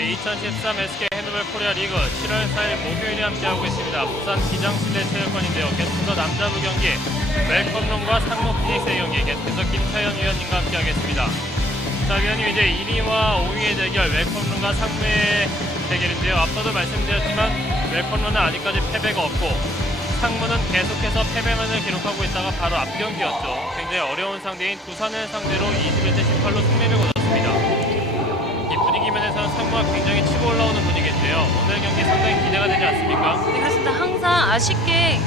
2013 SK 핸드볼 코리아 리그 7월 4일 목요일에 함께하고 있습니다. 부산 기장실내체육관인데요. 계속해서 남자부 경기 웰컴론과 상무 피닉스의 경기 계속해서 김차현 위원님과 함께하겠습니다. 자, 위원님, 이제 1위와 5위의 대결 웰컴론과 상무의 대결인데요. 앞서도 말씀드렸지만 웰컴론은 아직까지 패배가 없고 상무는 계속해서 패배만을 기록하고 있다가 바로 앞 경기였죠. 굉장히 어려운 상대인 두산을 상대로 21대 18로 승리를 거뒀습니다. 이 분위기 면에서는 상무가 굉장히 치고 올라오는 분위기인데요. 오늘 경기 상당히 기대가 되지 않습니까? 네, 그렇습니다. 항상 아쉽게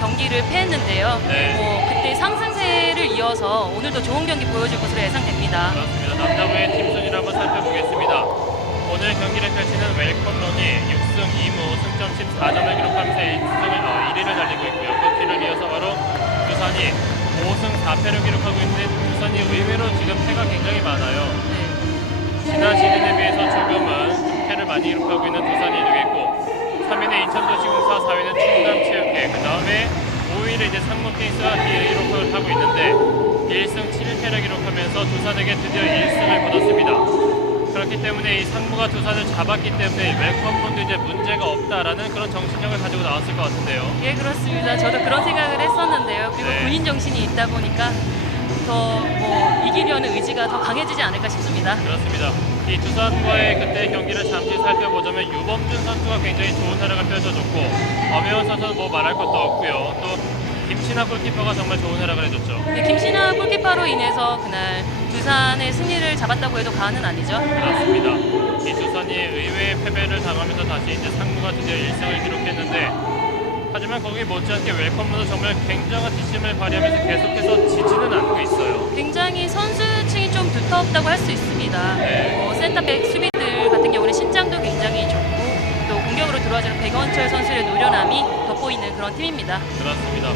경기를 패했는데요. 네. 그때 상승세를 이어서 오늘도 좋은 경기 보여줄 것으로 예상됩니다. 그렇습니다. 남자부의 팀 순위를 한번 살펴보겠습니다. 오늘 경기를 펼치는 웰컴론이 6승 2무 승점 14점을 기록하면서 1위를 달리고 있고요. 그 뒤를 이어서 바로 두산이 5승 4패를 기록하고 있는데 두산이 의외로 지금 패가 굉장히 많아요. 네. 지난 시즌에 비해서 조금은 패를 많이 기록하고 있는 두산이 되겠고 3위는 인천도시공사, 4위는 충남체육회, 그 다음에 5위를 이제 상무피닉스가 기록을 하고 있는데 1승 7패를 기록하면서 두산에게 드디어 1승을 거뒀습니다. 그렇기 때문에 이 상무가 두산을 잡았기 때문에 웰컴론도 이제 문제가 없다라는 그런 정신력을 가지고 나왔을 것 같은데요. 예, 그렇습니다. 저도 그런 생각을 했었는데요. 그리고 네. 군인 정신이 있다 보니까 더 이기려는 의지가 더 강해지지 않을까 싶습니다. 그렇습니다. 이 두산과의 그때 경기를 잠시 살펴보자면 유범준 선수가 굉장히 좋은 활약을 펼쳐줬고 엄혜원 선수는 말할 것도 없고요. 또 김신하 골키퍼가 정말 좋은 활약을 해줬죠. 네, 김신하 골키퍼로 인해서 그날 두산의 승리를 잡았다고 해도 과언은 아니죠. 그렇습니다. 이 두산이 의외의 패배를 당하면서 다시 이제 상무가 드디어 1승을 기록했는데 하지만 거기 못지않게 웰컴론도 정말 굉장한 뒷심을 발휘하면서 계속해서 지지는 않고 있어요. 굉장히 선수층이 좀 두텁다고 할 수 있습니다. 네. 센터백 수비들 같은 경우는 신장도 굉장히 좋고 또 공격으로 들어와주는 백원철 선수의 노련함이 돋보이는 그런 팀입니다. 그렇습니다.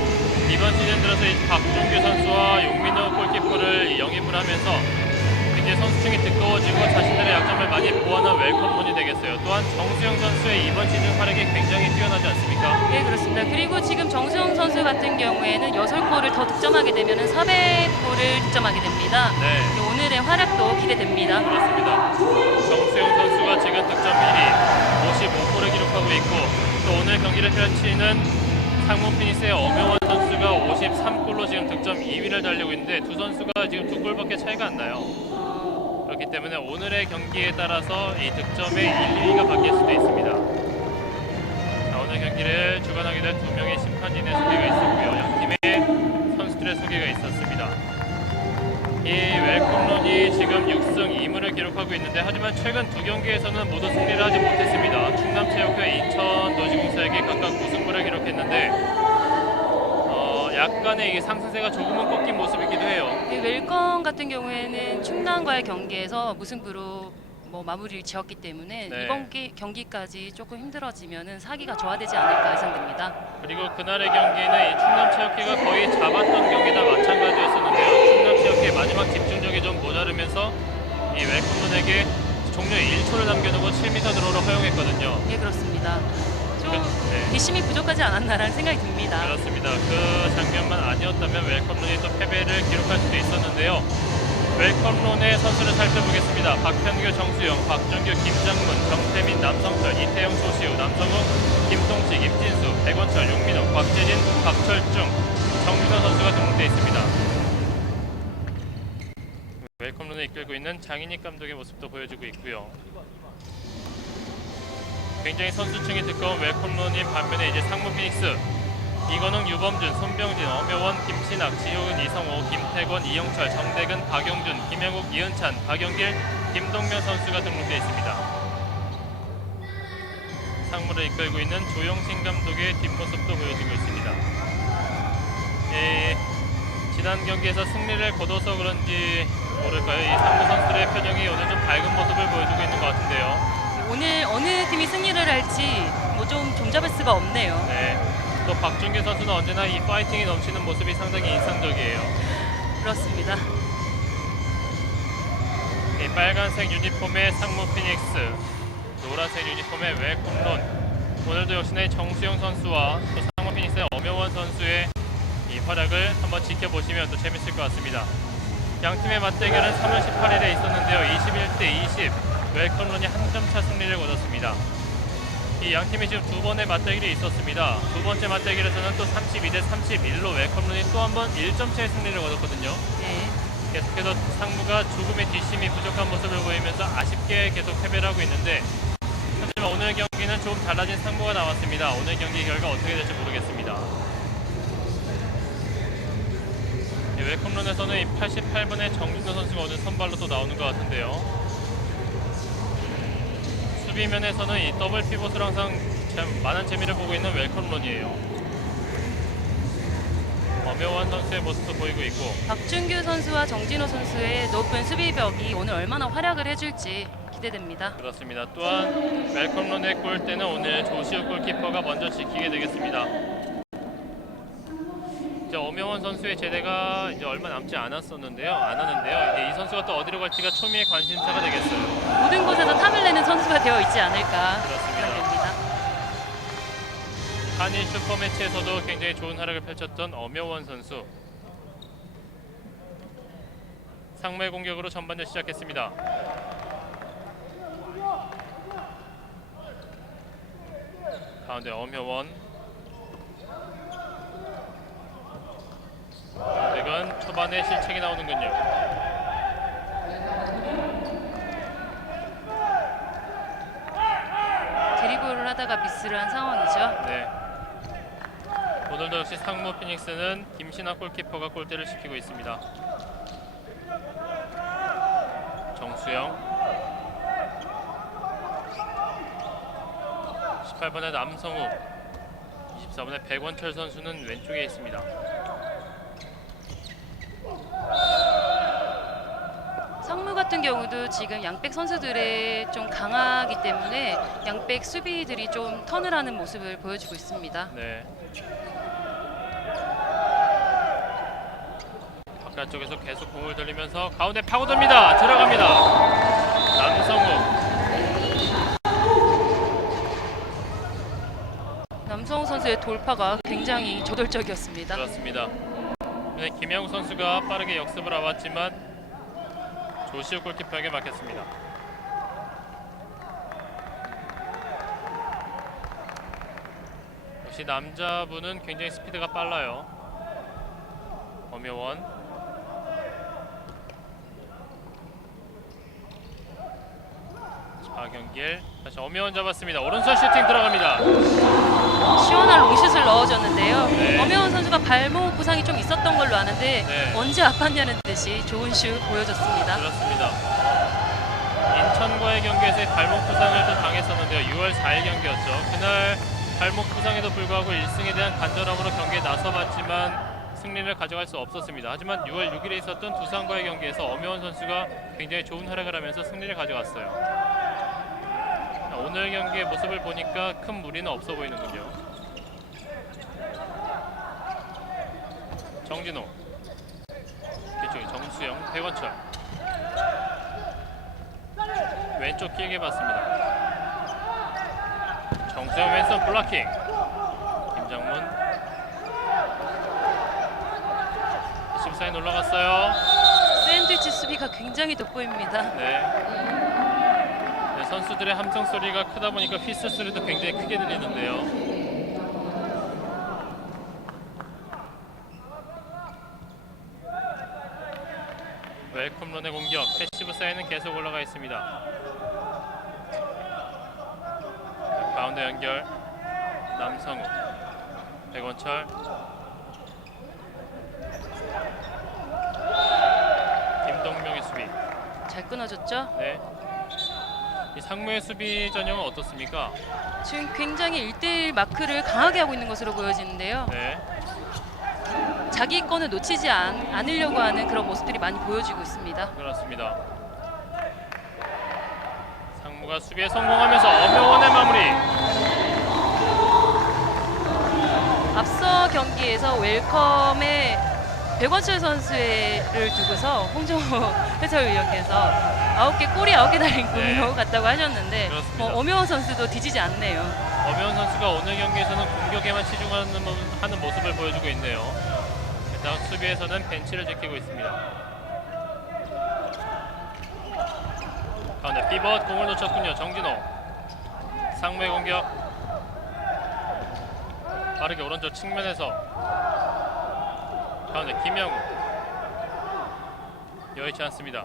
이번 시즌 들어서 이 박준규 선수와 용민호 골키퍼를 영입을 하면서 굉장히 선수층이 두꺼워지고 자신들의 약점을 많이 보완한 웰컴론이 되겠어요. 또한 정수영 선수의 이번 시즌 활약이 굉장히 뛰어나지 않습니까? 네, 그렇습니다. 그리고 지금 정수영 선수 같은 경우에는 6골을 더 득점하게 되면 400골을 득점하게 됩니다. 네. 오늘의 활약도 기대됩니다. 그렇습니다. 정수영 선수가 지금 득점 1위 55골을 기록하고 있고 또 오늘 경기를 펼치는 상무 피닉스의 엄혜원 선수가 53골로 지금 득점 2위를 달리고 있는데 두 선수가 지금 2골밖에 차이가 안 나요. 그렇기 때문에 오늘의 경기에 따라서 이 득점의 1, 2위가 바뀔 수도 있습니다. 자, 오늘 경기를 주관하게 될 2명의 심판진의 소개가 있었고요. 양 팀의 선수들의 소개가 있었습니다. 이 웰컴론이 지금 6승 2무를 기록하고 있는데 하지만 최근 두 경기에서는 모두 승리를 하지 못했습니다. 충남체육회, 인천도시공사에게 각각 무승부를 기록했는데 약간의 이 상승세가 조금은 꺾인 모습이기도 해요. 웰컴 같은 경우에는 충남과의 경기에서 무승부로 마무리를 지었기 때문에 네. 이번 경기까지 조금 힘들어지면 사기가 저하되지 않을까 예상됩니다. 그리고 그날의 경기는 이 충남체육회가 거의 잡았던 경기나 마찬가지였었는데요. 충남체육회의 마지막 집중력이 좀 모자르면서 이 웰컴론에게 종료에 1초를 남겨두고 7m 드로우를 허용했거든요. 예, 그렇습니다. 좀 네. 뒷심이 부족하지 않았나라는 생각이 듭니다. 그렇습니다. 그 장면만 아니었다면 웰컴론이 또 패배를 기록할 수도 있었는데요. 웰컴론의 선수를 살펴보겠습니다. 박현규, 정수영, 박정규, 김장문, 정태민, 남성철, 이태영, 조시우, 남성욱, 김동치, 김진수, 백원철, 용민호, 곽재진, 박철중, 정민호 선수가 등록되어 있습니다. 웰컴론을 이끌고 있는 장인익 감독의 모습도 보여주고 있고요. 굉장히 선수층이 두꺼운 웰컴론인 반면에 이제 상무 피닉스 이건웅, 유범준, 손병진, 엄효원, 김신학, 지효은, 이성호, 김태권, 이영철, 정대근, 박용준, 김영욱, 이은찬, 박영길, 김동면 선수가 등록되어 있습니다. 상무를 이끌고 있는 조용신 감독의 뒷모습도 보여지고 있습니다. 지난 경기에서 승리를 거둬서 그런지 모를까요? 이 상무 선수들의 표정이 오늘 좀 밝은 모습을 보여주고 있는 것 같은데요. 오늘 어느 팀이 승리를 할지 좀 종잡을 수가 없네요. 네. 또 박준규 선수는 언제나 이 파이팅이 넘치는 모습이 상당히 인상적이에요. 그렇습니다. 이 빨간색 유니폼의 상무 피닉스, 노란색 유니폼의 웰컴론. 오늘도 역시나 정수영 선수와 또 상무 피닉스의 엄효원 선수의 이 활약을 한번 지켜보시면 또 재밌을 것 같습니다. 양 팀의 맞대결은 3월 18일에 있었는데요. 21대 20 웰컴런이 한 점 차 승리를 거뒀습니다. 이 양 팀이 지금 두 번의 맞대결이 있었습니다. 두 번째 맞대결에서는 또 32대 31로 웰컴런이 또 한 번 1점 차의 승리를 거뒀거든요. 네. 계속해서 상무가 조금의 뒷심이 부족한 모습을 보이면서 아쉽게 계속 패배를 하고 있는데, 하지만 오늘 경기는 조금 달라진 상무가 나왔습니다. 오늘 경기 결과 어떻게 될지 모르겠습니다. 웰컴런에서는 이 88번의 정준호 선수가 오늘 선발로 또 나오는 것 같은데요. 수비면에서는 이 더블 피봇을 항상 참 많은 재미를 보고 있는 웰컴런이에요. 엄여원 선수의 모습도 보이고 있고, 박준규 선수와 정진호 선수의 높은 수비벽이 오늘 얼마나 활약을 해줄지 기대됩니다. 그렇습니다. 또한 웰컴런의 골대는 오늘 조시우 골키퍼가 먼저 지키게 되겠습니다. 이제 엄여원 선수의 제대가 이제 얼마 남지 않았는데요. 이제 이 선수가 또 어디로 갈지가 초미의 관심사가 되겠어요. 모든 곳에서 탐을 내는 선수가 되어 있지 않을까 그렇습니다. 생각됩니다. 한일 슈퍼매치에서도 굉장히 좋은 활약을 펼쳤던 엄여원 선수. 상무의 공격으로 전반전 시작했습니다. 가운데 엄여원. 이건 초반에 실책이 나오는군요. 드리블을 하다가 미스를 한 상황이죠. 네. 오늘도 역시 상무 피닉스는 김신학 골키퍼가 골대를 지키고 있습니다. 정수영, 18번의 남성우, 24번의 백원철 선수는 왼쪽에 있습니다. 상무 같은 경우도 지금 양백 선수들의 좀 강하기 때문에 양백 수비들이 좀 턴을 하는 모습을 보여주고 있습니다. 네. 바깥쪽에서 계속 공을 돌리면서 가운데 파고듭니다. 들어갑니다. 남성우. 남성우 선수의 돌파가 굉장히 저돌적이었습니다. 그렇습니다. 네, 김영우 선수가 빠르게 역습을 와왔지만 조시우 골키퍼에게 맡겼습니다. 역시 남자분은 굉장히 스피드가 빨라요. 엄여원. 박영길 다시 엄여원 잡았습니다. 오른손 슈팅 들어갑니다. 시원한 롱슛을 넣어줬는데요. 네. 엄여원 선수가 발목 부상이 좀 있었던 걸로 아는데 네. 언제 아팠냐는 듯이 좋은 슛 보여줬습니다. 그렇습니다. 인천과의 경기에서 발목 부상을 또 당했었는데요. 6월 4일 경기였죠. 그날 발목 부상에도 불구하고 1승에 대한 간절함으로 경기에 나서봤지만 승리를 가져갈 수 없었습니다. 하지만 6월 6일에 있었던 두산과의 경기에서 엄여원 선수가 굉장히 좋은 활약을 하면서 승리를 가져갔어요. 오늘 경기의 모습을 보니까 큰 무리는 없어 보이는군요. 정진호, 뒤쪽에 정수영, 백원철. 왼쪽 길게 봤습니다. 정수영 왼손 블락킹. 김장문. 24인 올라갔어요. 샌드위치 수비가 굉장히 돋보입니다. 네. 네, 선수들의 함성 소리가 크다 보니까 휘슬 소리도 굉장히 크게 들리는데요. 웰컴런의 공격, 패시브 사인은 계속 올라가 있습니다. 가운데 연결, 남성우, 백원철, 김동명의 수비. 잘 끊어줬죠? 네. 이 상무의 수비 전형은 어떻습니까? 지금 굉장히 1대1 마크를 강하게 하고 있는 것으로 보여지는데요. 네. 자기 건을 놓치지 않으려고 하는 그런 모습들이 많이 보여지고 있습니다. 그렇습니다. 상무가 수비에 성공하면서 엄여원의 마무리. 앞서 경기에서 웰컴의 백원철 선수를 두고서 홍정호 해설위원께서 9개 골이 9개 달린 공격 같다고 하셨는데 그렇습니다. 엄여원 선수도 뒤지지 않네요. 엄여원 선수가 오늘 경기에서는 공격에만 치중하는 모습을 보여주고 있네요. 일단 수비에서는 벤치를 지키고 있습니다. 가운데 피벗 공을 놓쳤군요. 정진호. 상무의 공격. 빠르게 오른쪽 측면에서 가운데 김영우. 여의치 않습니다.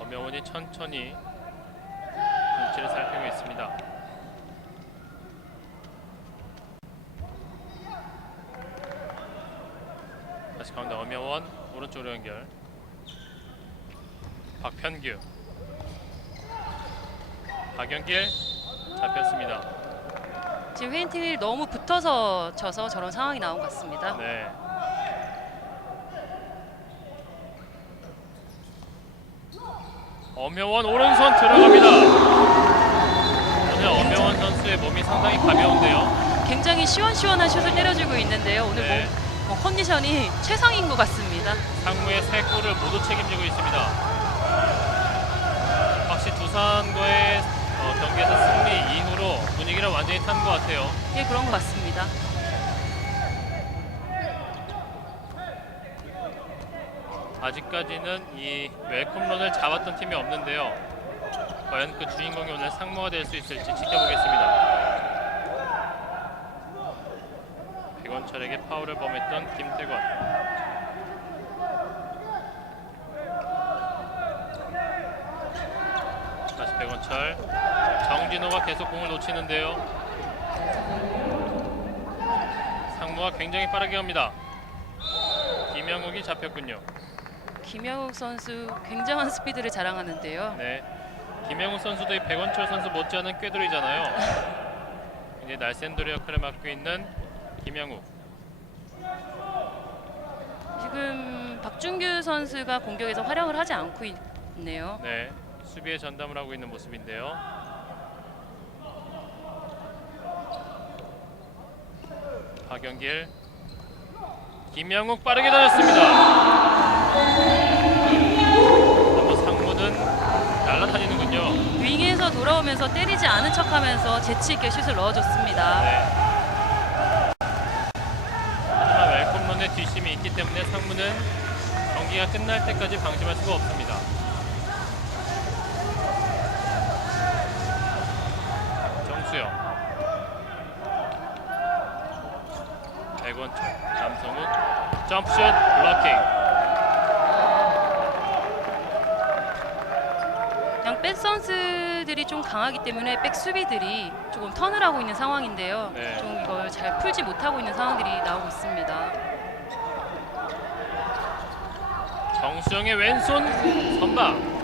엄영원이 천천히 눈치를 살피고 있습니다. 다시 가운데 엄영원 오른쪽으로 연결. 박편규. 박연길 잡혔습니다. 지금 회인팀이 너무 붙어서 쳐서 저런 상황이 나온 것 같습니다. 네. 엄영원 오른손 들어갑니다. 오늘 엄영원 선수의 몸이 상당히 가벼운데요. 굉장히 시원시원한 슛을 때려주고 있는데요. 오늘 네. 컨디션이 최상인 것 같습니다. 상무의 3골을 모두 책임지고 있습니다. 확실히 두산과의 경기에서 승리 이후로 분위기를 완전히 탄 것 같아요. 예, 그런 것 같습니다. 아직까지는 이 웰컴런을 잡았던 팀이 없는데요. 과연 그 주인공이 오늘 상무가 될 수 있을지 지켜보겠습니다. 백원철에게 파울을 범했던 김태권. 다시 백원철. 정진호가 계속 공을 놓치는데요. 상무가 굉장히 빠르게 갑니다. 김영욱이 잡혔군요. 김영욱 선수 굉장한 스피드를 자랑하는데요. 네, 김영욱 선수도 이 백원철 선수 못지않은 꾀돌이잖아요. 이제 날쌘돌이 역할을 맡고 있는 김영욱. 지금 박준규 선수가 공격에서 활약을 하지 않고 있네요. 네, 수비에 전담을 하고 있는 모습인데요. 박연길. 김영욱 빠르게 던졌습니다. 한번 상무는 날아다니는군요. 윙에서 돌아오면서 때리지 않은 척하면서 재치 있게 슛을 넣어줬습니다. 네. 하지만 웰컴런의 뒷심이 있기 때문에 상무는 경기가 끝날 때까지 방심할 수가 없습니다. 정수영. 백원철. 남성욱. 점프슛 블로킹. 그냥 백 선수들이 좀 강하기 때문에 백 수비들이 조금 턴을 하고 있는 상황인데요. 네. 좀 이걸 잘 풀지 못하고 있는 상황들이 나오고 있습니다. 정수영의 왼손 선방.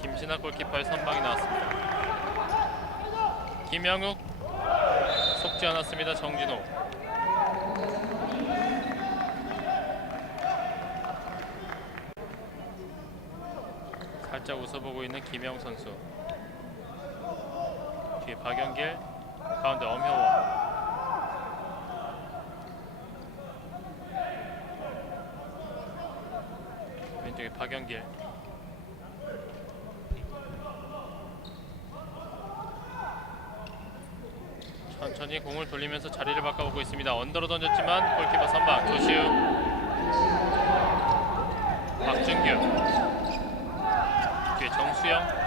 김신아 골키퍼의 선방이 나왔습니다. 김영욱 속지 않았습니다. 정진호. 살짝 웃어보고 있는 김영 선수. 뒤에 박연길, 가운데 엄효원. 왼쪽에 박연길. 천천히 공을 돌리면서 자리를 바꿔보고 있습니다. 언더로 던졌지만 골키퍼 선방. 조시우. 박준규. 뒤에 정수영.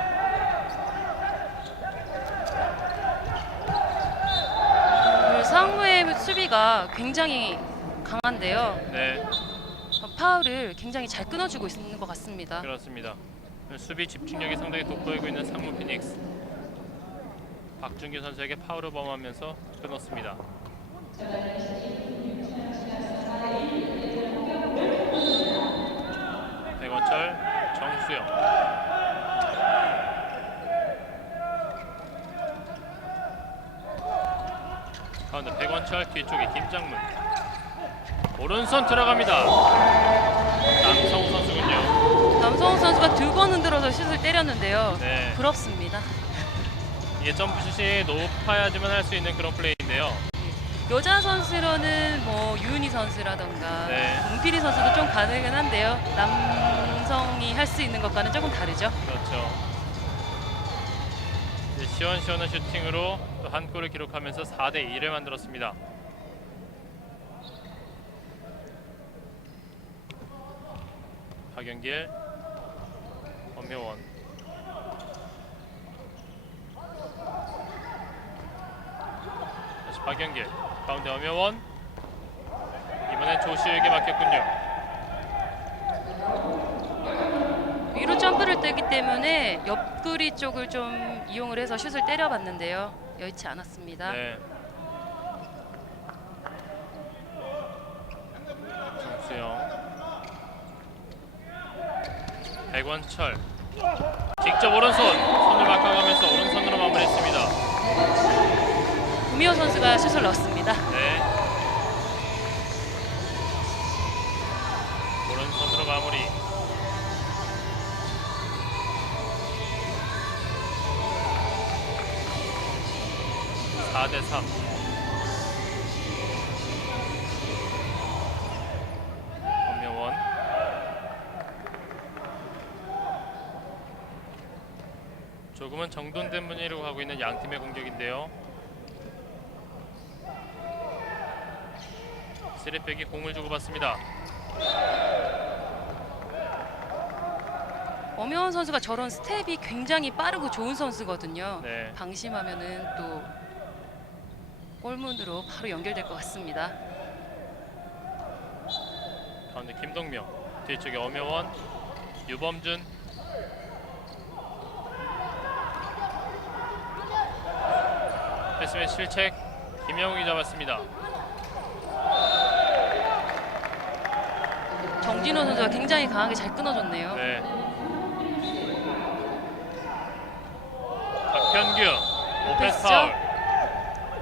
오늘 상무의 수비가 굉장히 강한데요. 네, 파울을 굉장히 잘 끊어주고 있는 것 같습니다. 그렇습니다. 수비 집중력이 상당히 돋보이고 있는 상무 피닉스. 박준규 선수에게 파울을 범하면서 끊었습니다. 백원철, 정수영. 가운데 백원철, 뒤쪽에 김장문. 오른손 들어갑니다. 남성우 선수군요. 남성훈 선수가 2번 흔들어서 슛을 때렸는데요. 네. 부럽습니다. 이게 점프슛이 높아야지만 할 수 있는 그런 플레이인데요. 여자 선수로는 뭐 유은희 선수라던가 네. 문필이 선수도 좀 가능은 한데요. 남성이 할 수 있는 것과는 조금 다르죠. 그렇죠. 이제 시원시원한 슈팅으로 또 한 골을 기록하면서 4대 2를 만들었습니다. 박연길, 엄혜원. 다시 박연길, 가운데 엄혜원. 이번엔 조시우에게 맡겼군요. 위로 점프를 뜨기 때문에 옆구리 쪽을 좀 이용을 해서 슛을 때려봤는데요. 여의치 않았습니다. 네. 정수영, 백원철 직접 오른손, 손을 바꿔가면서 오른손으로 마무리했습니다. 구미호 선수가 슛을 넣었습니다. 네. 오른손으로 마무리. (4 대 3) 엄명원. 조금은 정돈된 분위기로 가고 있는 양 팀의 공격인데요. 세리백이 공을 주고받습니다. 엄혜원 선수가 저런 스텝이 굉장히 빠르고 좋은 선수거든요. 네. 방심하면은 또 골문으로 바로 연결될 것 같습니다. 가운데 김동명, 뒤쪽에 엄혜원, 유범준. 패스의 실책, 김영욱이 잡았습니다. 정진호 선수가 굉장히 강하게 잘 끊어줬네요. 네. 박현규, 오펜스 패스죠? 파울.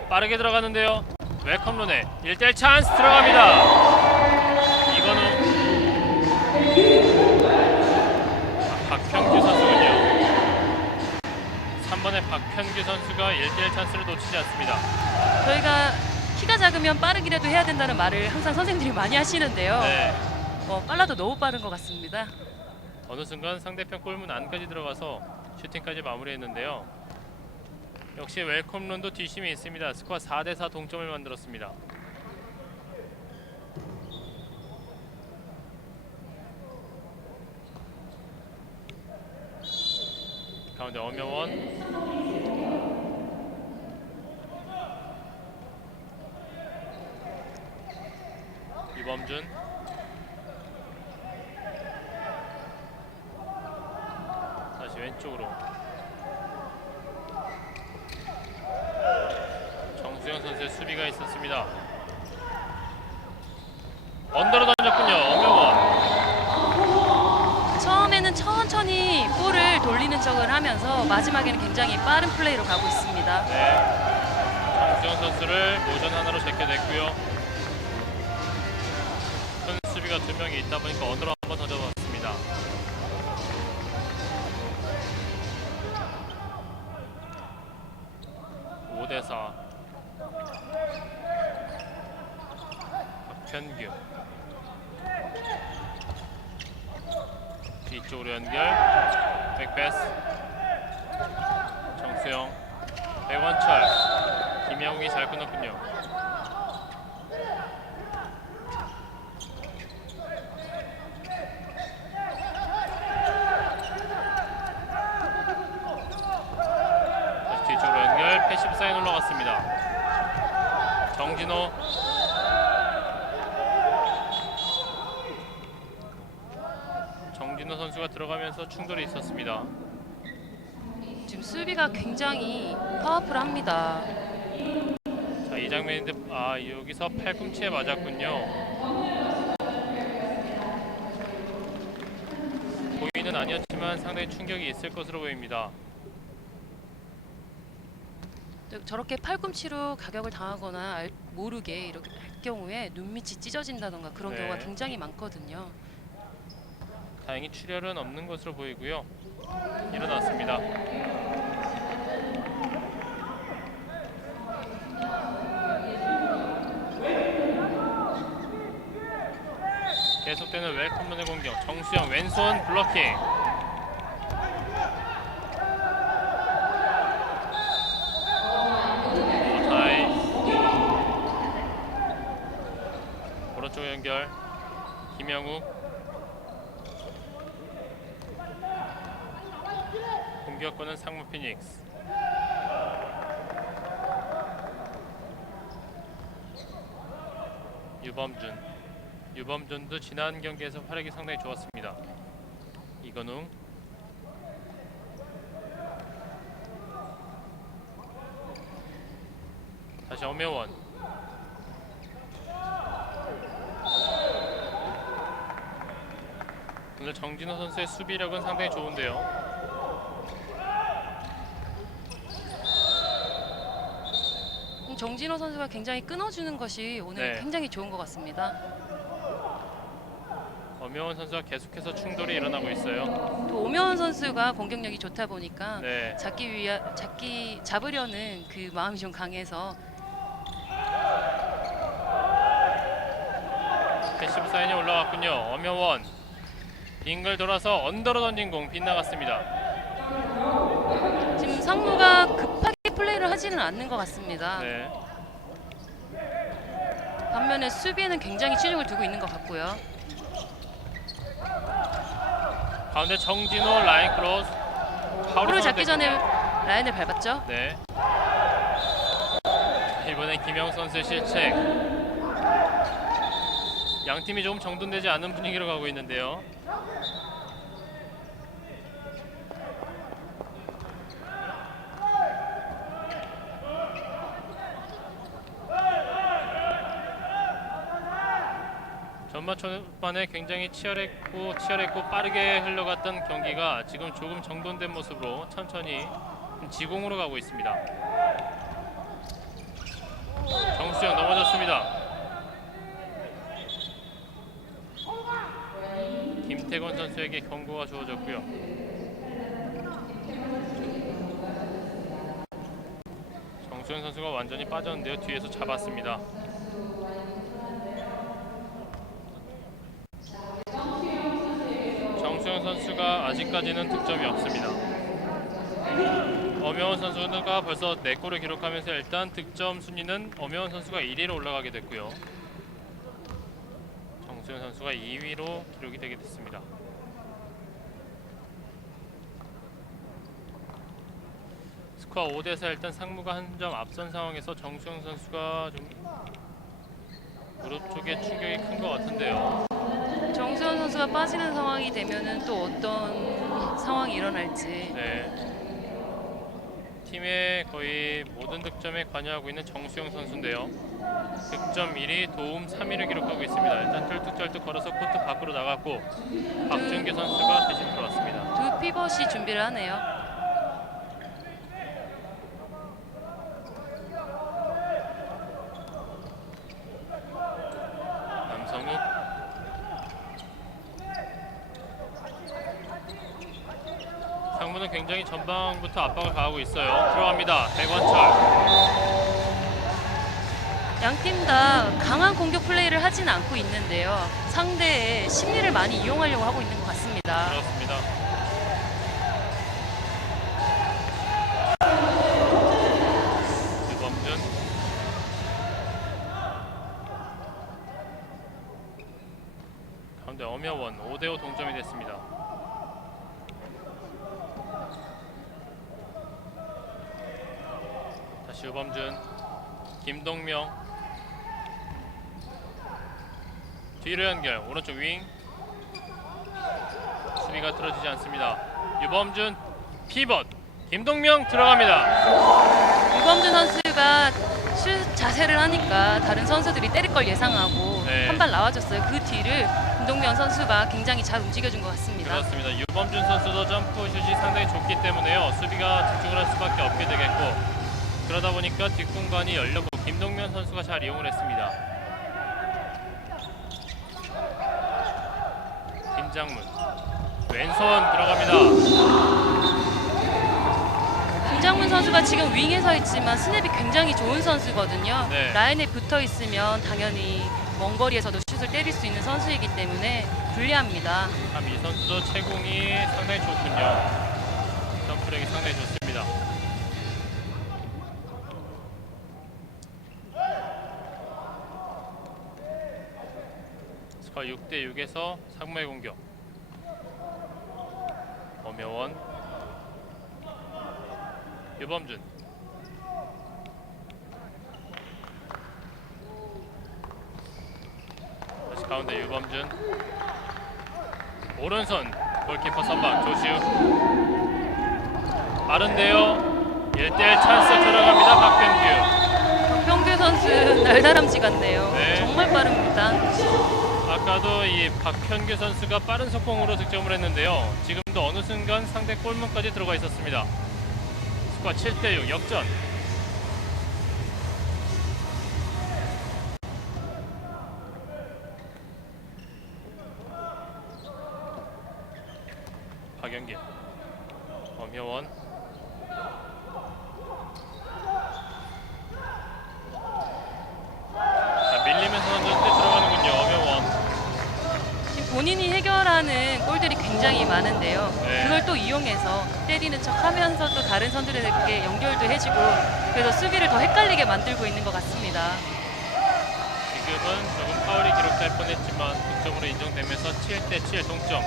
빠르게 들어가는데요. 웰컴론에 1대1 찬스 들어갑니다. 이건우. 박현규 선수군요. 3번의 박현규 선수가 1대1 찬스를 놓치지 않습니다. 저희가 키가 작으면 빠르기라도 해야 된다는 말을 항상 선생님들이 많이 하시는데요. 네. 빨라도 너무 빠른 것 같습니다. 어느 순간 상대편 골문 안까지 들어가서 슈팅까지 마무리했는데요. 역시 웰컴론도 뒷심이 있습니다. 스코어 4 대 4 동점을 만들었습니다. 가운데 엄혜원, 이범준, 다시 왼쪽으로 정수영 선수의 수비가 있었습니다. 언더로 던졌군요. 엄혜원. 처음에는 천천히 볼을 돌리는 척을 하면서 마지막에는 굉장히 빠른 플레이로 가고 있습니다. 네. 정수영 선수를 모전 하나로 제껴냈고요. 큰 수비가 2명이 있다 보니까 언더로 한번 던져봤습니다. (5 대 4) 박현규 뒤쪽으로 연결, 백패스. 정수영, 백원철, 김영욱이 잘 끊었군요. 다시 뒤쪽으로 연결, 패시브 사인 올라갔습니다. 정진호, 정진호 선수가 들어가면서 충돌이 있었습니다. 지금 수비가 굉장히 파워풀합니다. 자, 이 장면인데 여기서 팔꿈치에 맞았군요. 고의는 아니었지만 상당히 충격이 있을 것으로 보입니다. 저렇게 팔꿈치로 가격을 당하거나 모르게 이렇게 할 경우에 눈밑이 찢어진다던가 그런 네. 경우가 굉장히 많거든요. 다행히 출혈은 없는 것으로 보이고요. 일어났습니다. 계속되는 웰컴런의 공격. 정수영 왼손 블로킹. 오타이. 오른쪽 연결. 김영욱. 공격권은 상무 피닉스. 유범준도 지난 경기에서 활약이 상당히 좋았습니다. 이건웅, 다시 엄혜원. 오늘 정진호 선수의 수비력은 상당히 좋은데요. 정진호 선수가 굉장히 끊어주는 것이 오늘 네. 굉장히 좋은 것 같습니다. 엄혜원 선수와 계속해서 충돌이 일어나고 있어요. 또 오명환 선수가 공격력이 좋다 보니까 네. 잡으려는 그 마음이 좀 강해서 패시브 사인이 올라왔군요. 엄혜원 빙글 돌아서 언더로 던진 공 빗나갔습니다. 지금 상무가 급하게 플레이를 하지는 않는 것 같습니다. 네. 반면에 수비에는 굉장히 치중을 두고 있는 것 같고요. 가운데 정진호 라인 크로스. 볼을 잡기 전에 라인을 밟았죠. 네. 이번엔 김영 선수의 실책. 양 팀이 조금 정돈되지 않은 분위기로 가고 있는데요. 전반 초반에 굉장히 치열했고 빠르게 흘러갔던 경기가 지금 조금 정돈된 모습으로 천천히 지공으로 가고 있습니다. 정수영 넘어졌습니다. 김태권 선수에게 경고가 주어졌고요. 정수영 선수가 완전히 빠졌는데요. 뒤에서 잡았습니다. 정수영 선수가 아직까지는 득점이 없습니다. 엄혜원 선수가 벌써 4골을 기록하면서 일단 득점 순위는 엄혜원 선수가 1위로 올라가게 됐고요. 정수영 선수가 2위로 기록이 되게 됐습니다. 스코어 5대4 일단 상무가 한 점 앞선 상황에서 정수영 선수가 좀 무릎 쪽에 충격이 큰 것 같은데요. 정수현 선수가 빠지는 상황이 되면은 또 어떤 상황이 일어날지. 네. 팀의 거의 모든 득점에 관여하고 있는 정수영 선수인데요. 득점 1위, 도움 3위를 기록하고 있습니다. 일단 쩔뚝쩔뚝 걸어서 코트 밖으로 나갔고 박준규 선수가 대신 들어왔습니다. 두 피벗이 준비를 하네요. 남성욱, 상무는 굉장히 전방부터 압박을 가하고 있어요. 들어갑니다. 백원철. 양 팀 다 강한 공격 플레이를 하진 않고 있는데요. 상대의 심리를 많이 이용하려고 하고 있는 것 같습니다. 그렇습니다. 유범준, 가운데 엄혜원 5대5 동점이 됐습니다. 다시 유범준, 김동명 뒤로 연결, 오른쪽 윙. 수비가 틀어지지 않습니다. 유범준 피벗, 김동명 들어갑니다. 유범준 선수가 슛 자세를 하니까 다른 선수들이 때릴 걸 예상하고 네. 한 발 나와줬어요. 그 뒤를 김동명 선수가 굉장히 잘 움직여준 것 같습니다. 그렇습니다. 유범준 선수도 점프슛이 상당히 좋기 때문에요. 수비가 집중을 할 수밖에 없게 되겠고, 그러다 보니까 뒷공간이 열렸고 김동명 선수가 잘 이용을 했습니다. 김장문 왼손 들어갑니다. 김장문 선수가 지금 윙에 서 있지만 스냅이 굉장히 좋은 선수거든요. 네. 라인에 붙어 있으면 당연히 먼 거리에서도 슛을 때릴 수 있는 선수이기 때문에 불리합니다. 참 이 선수도 채공이 상당히 좋군요. 점프력이 상당히 좋습니다. 스코어 6대6에서 상무의 공격. 엄혜원 유범준. 다시 가운데 유범준. 오른손 골키퍼 선방 조시우. 빠른데요. 1대1 찬스 들어갑니다. 박병규 선수 날다람쥐 같네요. 네. 정말 빠릅니다. 아까도 이 박현규 선수가 빠른 속공으로 득점을 했는데요. 지금도 어느 순간 상대 골문까지 들어가 있었습니다. 스코어 7대6 역전. 박영길, 엄효원. 밀리면서 던졌는데 들어가는군요. 엄효원. 지금 본인이 해결하는 골들이 굉장히 많은데요. 네. 그걸 또 이용해서 때리는 척하면서 또 다른 선수들에게 연결도 해주고 그래서 수비를 더 헷갈리게 만들고 있는 것 같습니다. 지금은 조금 파울이 기록될 뻔했지만 득점으로 인정되면서 7대7 동점.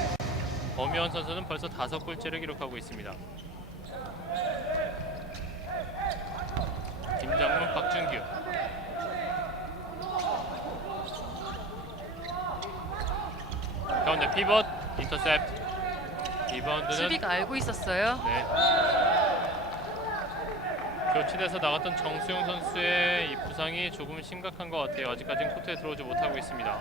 엄효원 선수는 벌써 5골째를 기록하고 있습니다. 김장문, 박준규. 가운데 피벗, 인터셉트. 리바운드는 수비가 알고 있었어요. 네. 교체돼서 나갔던 정수영 선수의 이 부상이 조금 심각한 것 같아요. 아직까지는 코트에 들어오지 못하고 있습니다.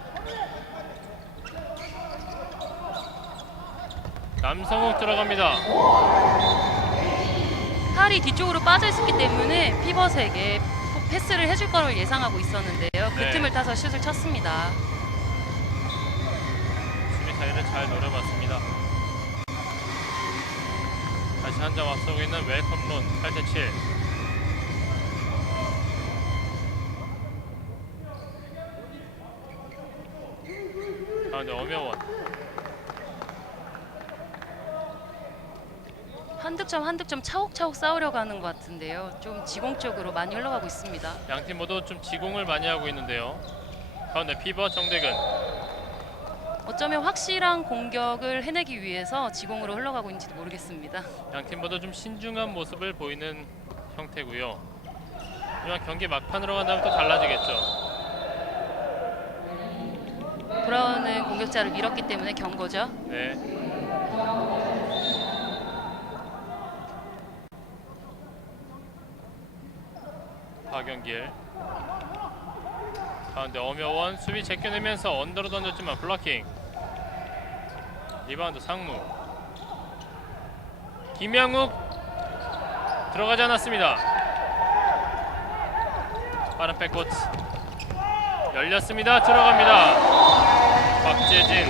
남성욱 들어갑니다. 팔이 뒤쪽으로 빠져 있었기 때문에 피벗에게 꼭 패스를 해줄 거를 예상하고 있었는데요. 그 네. 틈을 타서 슛을 쳤습니다. 수비 자리를 잘 노려봤습니다. 다시 한 점 앞서고 있는 웰컴론 8대7. 가운데 엄효원. 한 득점 차곡차곡 쌓으려고 하는 것 같은데요. 좀 지공적으로 많이 흘러가고 있습니다. 양팀 모두 좀 지공을 많이 하고 있는데요. 가운데 피벗 정대근. 어쩌면 확실한 공격을 해내기 위해서 지공으로 흘러가고 있는지도 모르겠습니다. 양팀 모두 좀 신중한 모습을 보이는 형태고요. 하지만 경기 막판으로 간다면 또 달라지겠죠. 돌아오는 공격자를 밀었기 때문에 경고죠. 네. 박영길. 가운데 엄효원 수비 제껴내면서 언더로 던졌지만 블로킹. 리바운드 상무. 김양욱 들어가지 않았습니다. 빠른 백코트 열렸습니다. 들어갑니다. 박재진.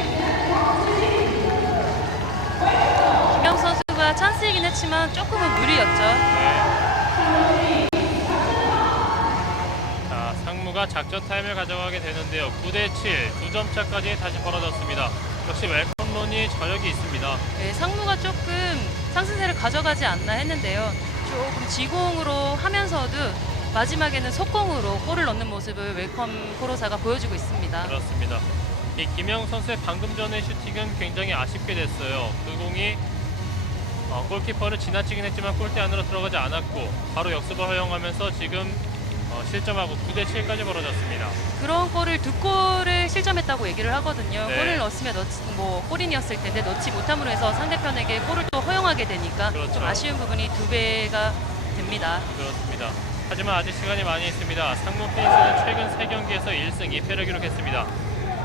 김영 선수가 찬스이긴 했지만 조금은 무리였죠. 네. 자, 상무가 작전 타임을 가져가게 되는데요. 9대7 2점 차까지 다시 벌어졌습니다. 역시 웰컴론이 저력이 있습니다. 네, 상무가 조금 상승세를 가져가지 않나 했는데요. 조금 지공으로 하면서도 마지막에는 속공으로 골을 넣는 모습을 웰컴 코로사가 보여주고 있습니다. 그렇습니다. 이 김영 선수의 방금 전의 슈팅은 굉장히 아쉽게 됐어요. 그 공이 골키퍼를 지나치긴 했지만 골대 안으로 들어가지 않았고 바로 역습을 허용하면서 지금 실점하고 9대7까지 벌어졌습니다. 그런 골을 2골을 실점했다고 얘기를 하거든요. 네. 골을 넣었으면 골인이었을 텐데 넣지 못함으로 해서 상대편에게 골을 또 허용하게 되니까 그렇죠. 좀 아쉬운 부분이 2배가 됩니다. 그렇습니다. 하지만 아직 시간이 많이 있습니다. 상무 피니스는 최근 3경기에서 1승 2패를 기록했습니다.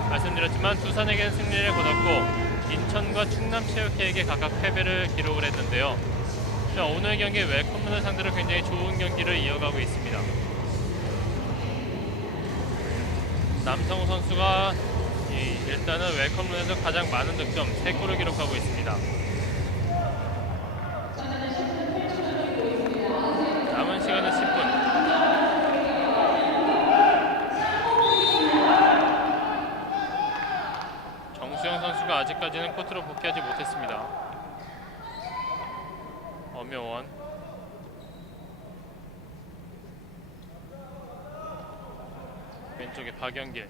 말씀드렸지만 두산에게는 승리를 거뒀고 인천과 충남체육회에게 각각 패배를 기록을 했는데요. 자, 오늘 경기 웰컴론을 상대로 굉장히 좋은 경기를 이어가고 있습니다. 남성우 선수가 일단은 웰컴론에서 가장 많은 득점 3골을 기록하고 있습니다. 남은 시간은 10분. 정수영 선수가 아직까지는 코트로 복귀하지 못했습니다. 엄효원. 왼쪽에 박영길.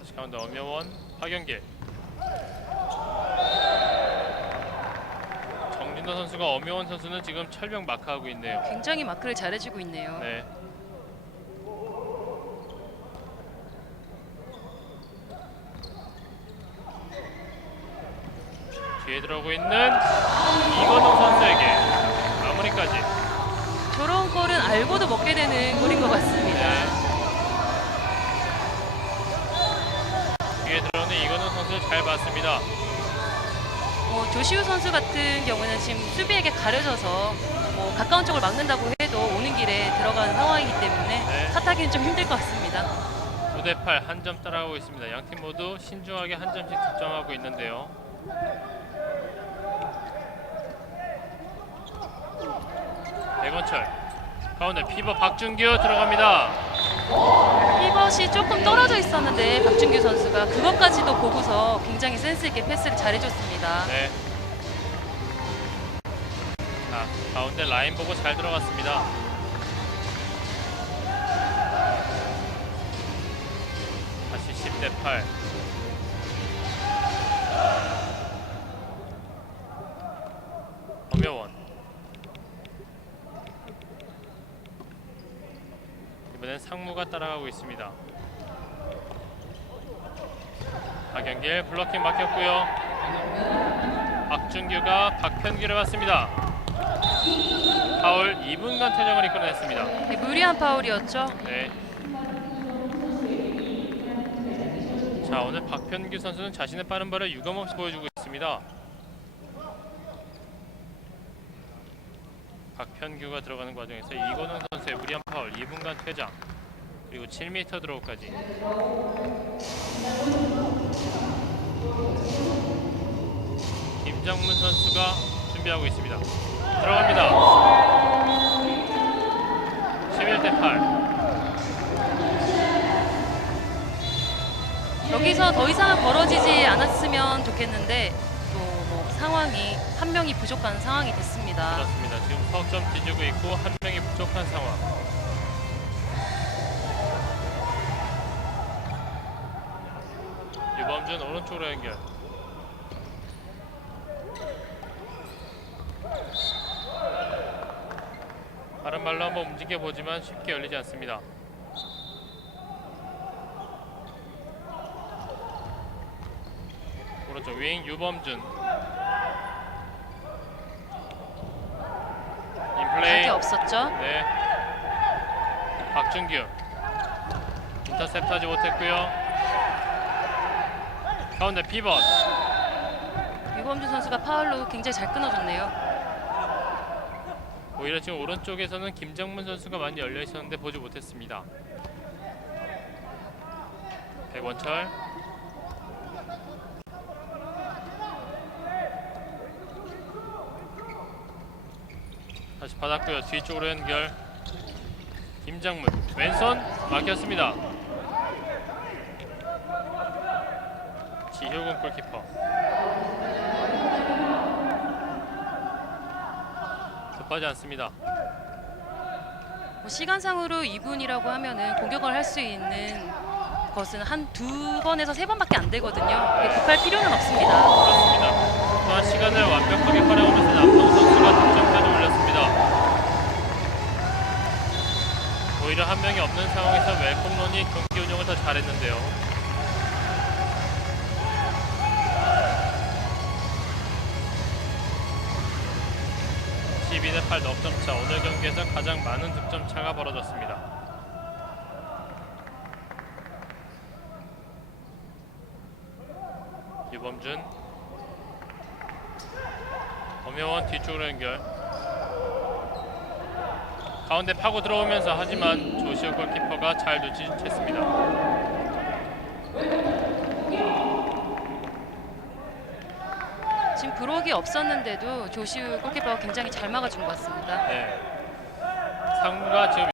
다시 가운데 엄효원, 박영길. 박준호 선수가 엄효원 선수는 지금 철벽 마크하고 있네요. 굉장히 마크를 잘해주고 있네요. 네. 뒤에 들어오고 있는 이건웅 선수에게 마무리까지. 저런 골은 알고도 먹게 되는 골인 것 같습니다. 네. 뒤에 들어오는 이건웅 선수 잘 봤습니다. 조시우 선수 같은 경우는 지금 수비에게 가려져서 가까운 쪽을 막는다고 해도 오는 길에 들어가는 상황이기 때문에 네. 탓하기는 좀 힘들 것 같습니다. 9대8 한 점 따라가고 있습니다. 양팀 모두 신중하게 한 점씩 득점하고 있는데요. 백원철 가운데 피버 박준규 들어갑니다. 피벗이 조금 떨어져 있었는데 박준규 선수가 그것까지도 보고서 굉장히 센스 있게 패스를 잘해줬습니다. 네. 자, 가운데 라인 보고 잘 들어갔습니다. 다시 10대8. 엄효원. 이번엔 상무가 따라가고 있습니다. 박연길 블로킹 막혔고요. 박준규가 박현규를 받습니다. 파울 2분간 퇴장을 이끌어냈습니다. 네, 무리한 파울이었죠. 네. 자, 오늘 박현규 선수는 자신의 빠른 발을 유감없이 보여주고 있습니다. 박현규가 들어가는 과정에서 이건웅 선수의 무리한 파울 2분간 퇴장 그리고 7m 드로우까지. 김정문 선수가 준비하고 있습니다. 들어갑니다. 11대8. 여기서 더 이상은 벌어지지 않았으면 좋겠는데 또 상황이 한 명이 부족한 상황이 됐습니다. 그렇습니다. 지금 석점 뒤지고 있고 한 명이 부족한 상황. 유범준 오른쪽으로 연결. 빠른 발로 한번 움직여보지만 쉽게 열리지 않습니다. 오른쪽 윙 유범준. 인플레이. 각이 없었죠. 네. 박준규. 인터셉트하지 못했고요. 가운데 피벗. 유범준 선수가 파울로 굉장히 잘 끊어줬네요. 오히려 지금 오른쪽에서는 김정문 선수가 많이 열려 있었는데 보지 못했습니다. 백원철. 다시 받았고요. 뒤쪽으로 연결. 김정문 왼손 막혔습니다. 지효군 골키퍼. 급하지 않습니다. 시간상으로 2분이라고 하면은 공격을 할 수 있는 것은 한 2번에서 3번밖에 안 되거든요. 급할 필요는 없습니다. 그렇습니다. 또한 시간을 완벽하게 활용하면서 남성 선수가 득점까지 올렸습니다. 오히려 한 명이 없는 상황에서 웰컴런이 경기 운영을 더 잘했는데요. (12대8) 넉점차. 오늘 경기에서 가장 많은 득점 차가 벌어졌습니다. 유범준. 엄효원 뒤쪽으로 연결. 가운데 파고 들어오면서 하지만 조시오 골키퍼가 잘 눈치챘습니다. 지금 브록이 없었는데도 조시우 골키퍼가 굉장히 잘 막아준 것 같습니다. 네. 상무가 지금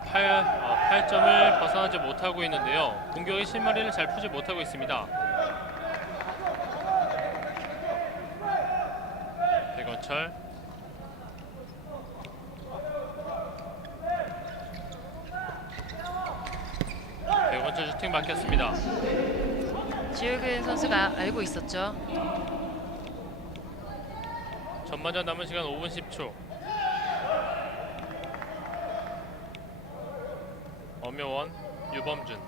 8점을 벗어나지 못하고 있는데요. 공격의 실마리를 잘 풀지 못하고 있습니다. 백원철. 백원철 슈팅 막혔습니다. 지효근 선수가 알고 있었죠. 전반전 남은 시간 5분 10초. 엄효원, 유범준.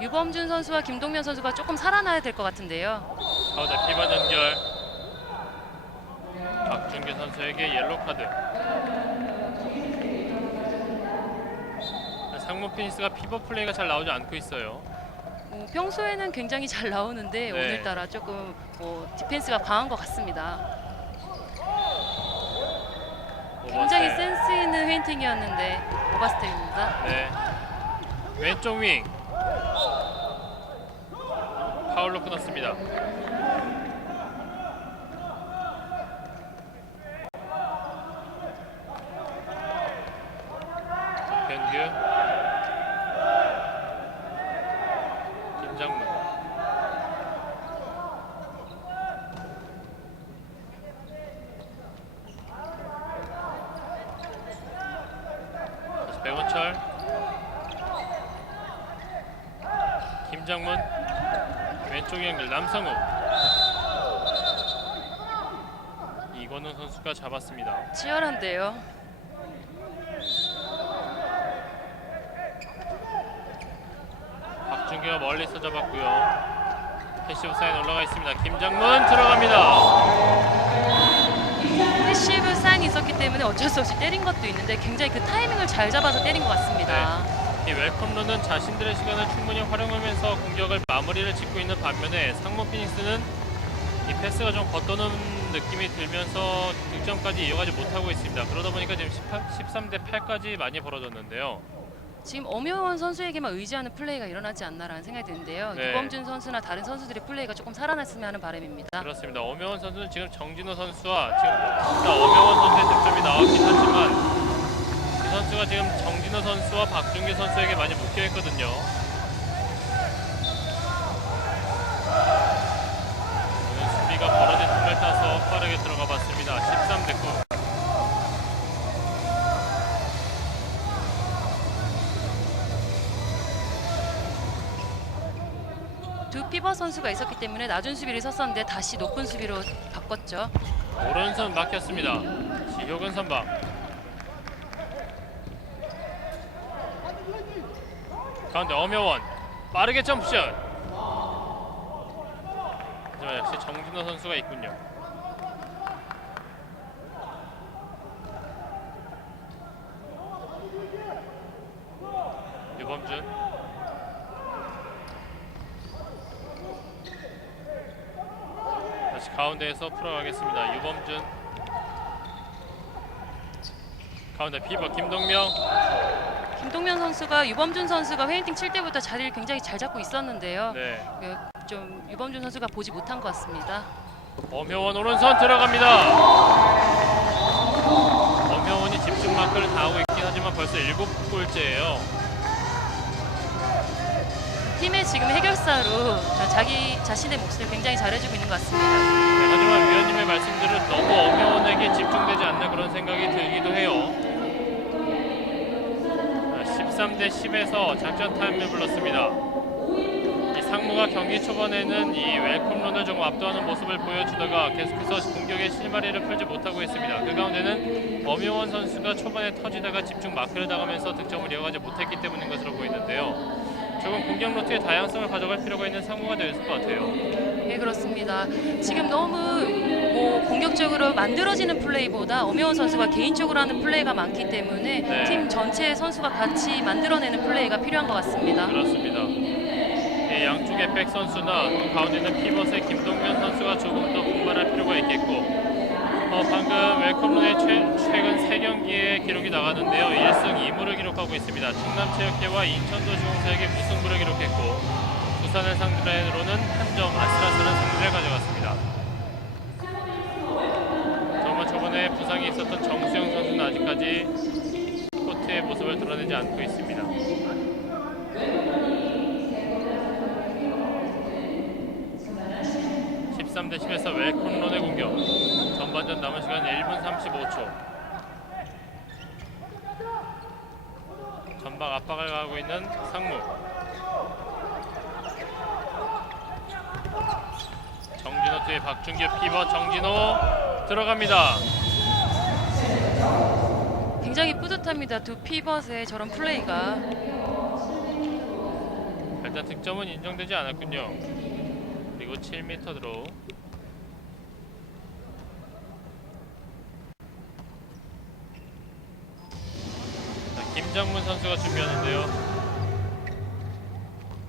유범준 선수와 김동면 선수가 조금 살아나야 될 것 같은데요. 가운데 피반 연결. 박준규 선수에게 옐로 카드. 상무 피니스가 피벗 플레이가 잘 나오지 않고 있어요. 평소에는 굉장히 잘 나오는데 네. 오늘따라 조금 디펜스가 강한 것 같습니다. 굉장히 오버스텝. 센스 있는 페인팅이었는데 오버스텝입니다. 네. 왼쪽 윙. 파울로 끊었습니다. 변규. 김장문. 다시 백원철. 김장문. 왼쪽 연결 남성우. 이건우 선수가 잡았습니다. 치열한데요. 박준규가 멀리서 잡았고요. 패시브 사인 올라가 있습니다. 김장문 들어갑니다. 패시브 사인이 있었기 때문에 어쩔 수 없이 때린 것도 있는데 굉장히 그 타이밍을 잘 잡아서 때린 것 같습니다. 이 웰컴런은 자신들의 시간을 충분히 활용하면서 공격을 마무리를 짓고 있는 반면에 상무 피닉스는 이 패스가 좀 겉도는 느낌이 들면서 득점까지 이어가지 못하고 있습니다. 그러다 보니까 지금 13대 8까지 많이 벌어졌는데요. 지금 엄효원 선수에게만 의지하는 플레이가 일어나지 않나라는 생각이 드는데요. 네. 유범준 선수나 다른 선수들의 플레이가 조금 살아났으면 하는 바람입니다. 그렇습니다. 엄효원 선수는 지금 정진호 선수와 지금 엄효원 선수의 득점이 나왔긴 하지만 이 선수가 지금 정진호 선수와 박준규 선수에게 많이 묶여 있거든요. 오늘 수비가 벌어진 틈을 타서 빠르게 들어가 봤습니다. 13대 9. 두 피벗 선수가 있었기 때문에 낮은 수비를 섰었는데 다시 높은 수비로 바꿨죠. 오른손 막혔습니다. 지효근 선방. 가운데 엄효원 빠르게 점프샷. 하지만 역시 정진호 선수가 있군요. 유범준. 다시 가운데에서 풀어가겠습니다. 유범준. 가운데 피버 김동명. 김동면 선수가 유범준 선수가 페인팅 칠 때부터 자리를 굉장히 잘 잡고 있었는데요. 네. 좀 유범준 선수가 보지 못한 것 같습니다. 엄효원 오른손 들어갑니다. 엄효원이 집중 마크를 당하고 있긴 하지만 벌써 7골째예요. 팀의 지금 해결사로 자기 자신의 몫을 굉장히 잘해주고 있는 것 같습니다. 네, 하지만 위원님의 말씀대로 너무 엄효원에게 집중되지 않나 그런 생각이 들기도 해요. 13대 10에서 작전 타임을 불렀습니다. 이 상무가 경기 초반에는 이 웰컴런을 조금 압도하는 모습을 보여주다가 계속해서 공격의 실마리를 풀지 못하고 있습니다. 그 가운데는 엄효원 선수가 초반에 터지다가 집중 마크를 당하면서 득점을 이어가지 못했기 때문인 것으로 보이는데요. 조금 공격 루트의 다양성을 가져갈 필요가 있는 상무가 되었을 것 같아요. 네, 그렇습니다. 지금 너무 공격적으로 만들어지는 플레이보다 엄효원 선수가 개인적으로 하는 플레이가 많기 때문에 네. 팀 전체의 선수가 같이 만들어내는 플레이가 필요한 것 같습니다. 그렇습니다. 양쪽의 백 선수나 또 가운데 있는 피벗의 김동면 선수가 조금 더 분발할 필요가 있겠고 방금 웰컴런의 최근 3경기의 기록이 나가는데요. 1승 2무를 기록하고 있습니다. 충남체육회와 인천도시공사에게 무승부를 기록했고 부산을 상대로는 한 점 아슬아슬한 승리를 가져갔습니다. 정말 저번에 부상이 있었던 정수영 선수는 아직까지 코트의 모습을 드러내지 않고 있습니다. 13대 10에서 웰컴런의 공격. 전반전 남은 시간 1분 35초. 전방 압박을 가하고 있는 상무. 선수의 박준규 피벗 정진호 들어갑니다. 굉장히 뿌듯합니다. 두 피벗의 저런 플레이가. 일단 득점은 인정되지 않았군요. 그리고 7m 드로우. 자, 김장문 선수가 준비하는데요.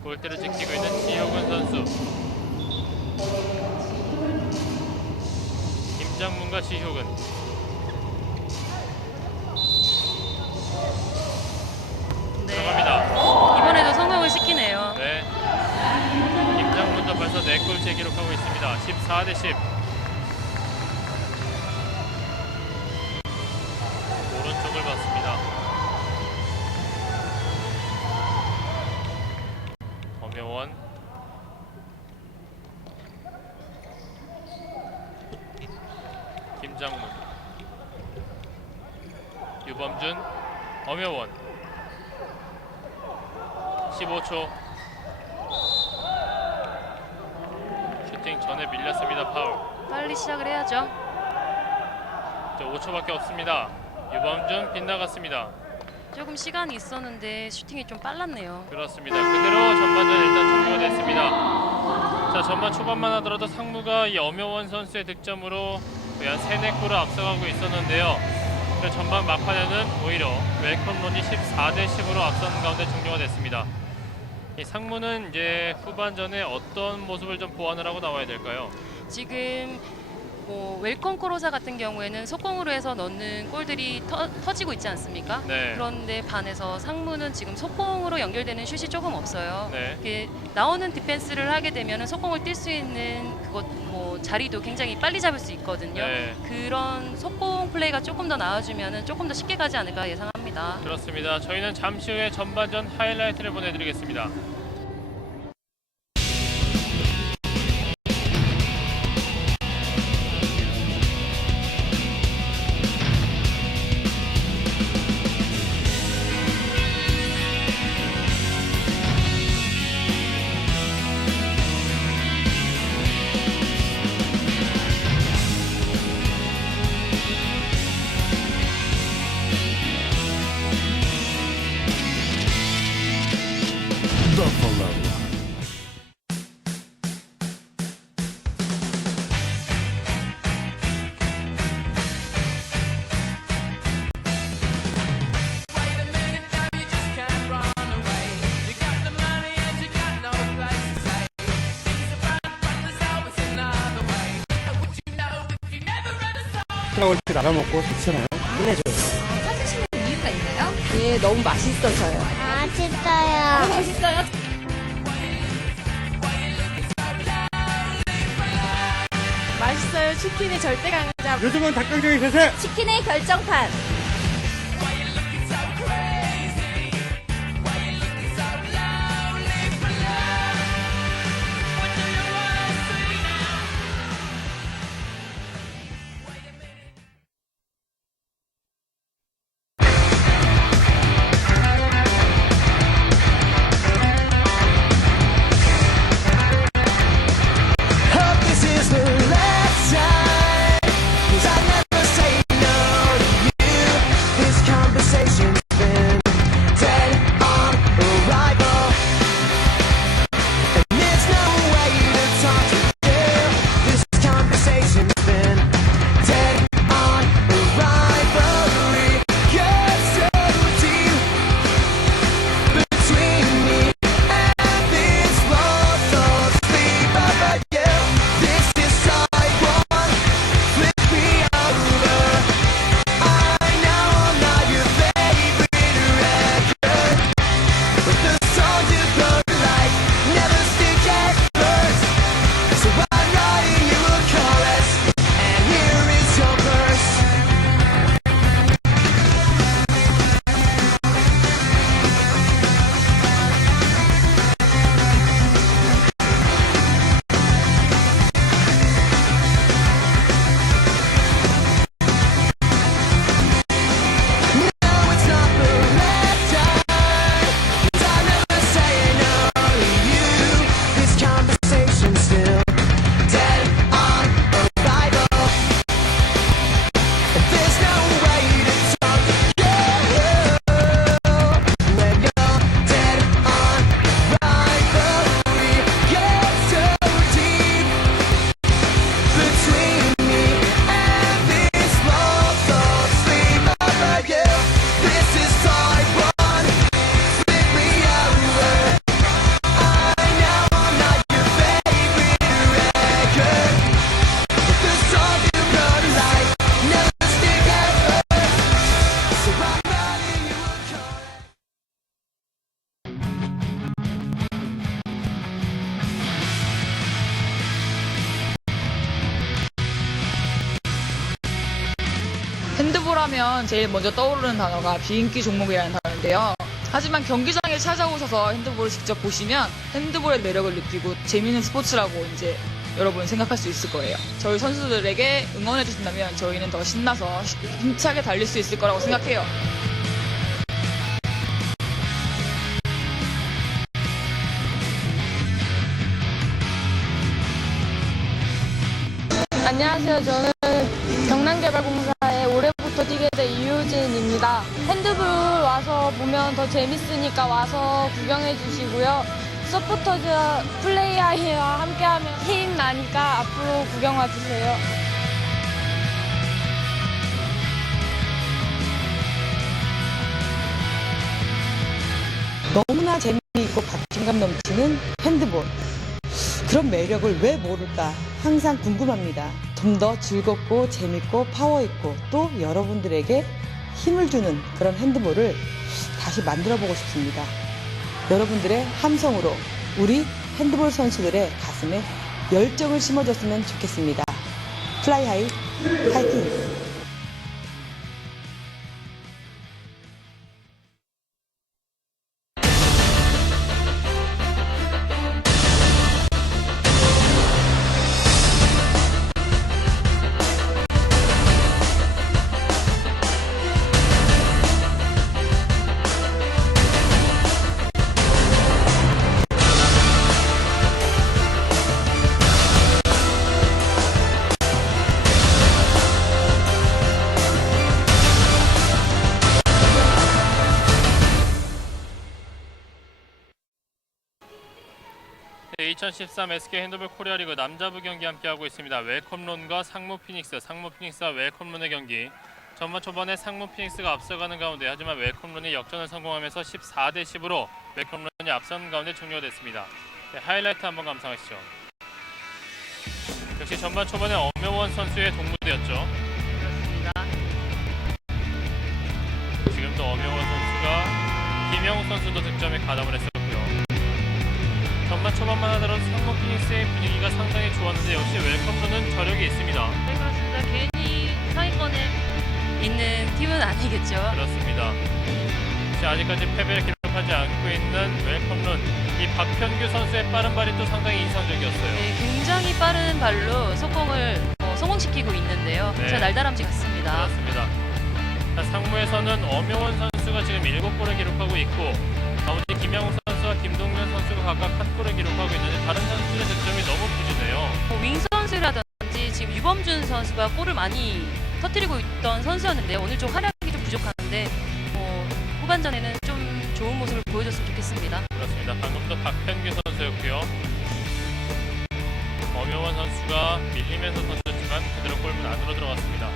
골대를 지키고 있는 지효근 선수. 김장문과 지효근. 네. 들어갑니다. 이번에도 성공을 시키네요. 네. 김장문도 벌써 4골째 기록하고 있습니다. 14대 10. 오른쪽을 봤습니다. 엄여원. 김장문. 유범준. 엄여원. 15초. 슈팅 전에 밀렸습니다. 파울. 빨리 시작을 해야죠. 이제 5초밖에 없습니다. 유범준 빗나갔습니다. 조금 시간이 있었는데 슈팅이 좀 빨랐네요. 그렇습니다. 그대로 전반전 일단 종료가 됐습니다. 자, 전반 초반만 하더라도 상무가 이 엄여원 선수의 득점으로 거의 한 3-4골을 앞서가고 있었는데요. 전반 막판에는 오히려 웰컴런이 14대 10으로 앞서는 가운데 종료가 됐습니다. 이 상무는 이제 후반전에 어떤 모습을 좀 보완을 하고 나와야 될까요? 지금 뭐 웰컴 코로사 같은 경우에는 속공으로 해서 넣는 골들이 터지고 있지 않습니까? 네. 그런데 반해서 상무는 지금 속공으로 연결되는 슛이 조금 없어요. 네. 이렇게 나오는 디펜스를 하게 되면 속공을 뛸 수 있는 그것 뭐 자리도 굉장히 빨리 잡을 수 있거든요. 네. 그런 속공 플레이가 조금 더 나아지면 조금 더 쉽게 가지 않을까 예상합니다. 그렇습니다. 저희는 잠시 후에 전반전 하이라이트를 보내드리겠습니다. Buffalo. 올때 나가 먹고 좋잖아요. 찾으시는 이유가 있나요? 예, 너무 맛있어서요. 아, 진짜요? 맛있어요? 맛있어요. 치킨의 절대 강자. 요즘은 닭강정이 대세. 치킨의 결정판. This is the last time, 'cause I never say no to you. 핸드볼 하면 제일 먼저 떠오르는 단어가 비인기 종목이라는 단어인데요. 하지만 경기장에 찾아오셔서 핸드볼을 직접 보시면 핸드볼의 매력을 느끼고 재미있는 스포츠라고 이제 여러분 생각할 수 있을 거예요. 저희 선수들에게 응원해 주신다면 저희는 더 신나서 힘차게 달릴 수 있을 거라고 생각해요. 안녕하세요. 저는 경남개발공사에 올해부터 뛰게 된 이효진입니다. 핸드볼 와서 보면 더 재밌으니까 와서 구경해 주시고요. 서포터즈 플레이아이와 함께하면 힘 나니까 앞으로 구경 와주세요. 너무나 재미있고 박진감 넘치는 핸드볼. 그런 매력을 왜 모를까 항상 궁금합니다. 좀 더 즐겁고 재밌고 파워있고 또 여러분들에게 힘을 주는 그런 핸드볼을 다시 만들어보고 싶습니다. 여러분들의 함성으로 우리 핸드볼 선수들의 가슴에 열정을 심어줬으면 좋겠습니다. 플라이하이 파이팅! 네, 2013 SK 핸드볼 코리아리그 남자부 경기 함께하고 있습니다. 웰컴론과 상무 피닉스와 웰컴론의 경기. 전반 초반에 상무 피닉스가 앞서가는 가운데 하지만 웰컴론이 역전을 성공하면서 14대 10으로 웰컴론이 앞선 가운데 종료됐습니다. 네, 하이라이트 한번 감상하시죠. 역시 전반 초반에 엄명원 선수의 동무대였죠. 그렇습니다. 지금도 엄명원 선수가 김영우 선수도 득점에 가담을 했었고요. 전반 초반만 하더라도 상무 피닉스의 분위기가 상당히 좋았는데 역시 웰컴론은 저력이 있습니다. 네, 그렇습니다. 괜히 상위권에 있는 팀은 아니겠죠. 그렇습니다. 아직까지 패배를 기록하지 않고 있는 웰컴론, 이 박현규 선수의 빠른 발이 또 상당히 인상적이었어요. 네, 굉장히 빠른 발로 속공을 성공시키고 있는데요. 네. 진짜 날다람쥐 같습니다. 그렇습니다. 자, 상무에서는 엄용원 선수가 지금 7골을 기록하고 있고 나머지 김양우 선수와 김동현 선수가 각각 1골을 기록하고 있는데 다른 선수들의 득점이 너무 부진해요. 윙 선수라든지 지금 유범준 선수가 골을 많이 터뜨리고 있던 선수였는데 오늘 좀 활약이 좀 부족한데 후반전에는 좀 좋은 모습을 보여줬으면 좋겠습니다. 그렇습니다. 방금도 박현규 선수였고요. 엄용원 선수가 밀리면서 던졌지만 그대로 골문 안으로 들어갔습니다.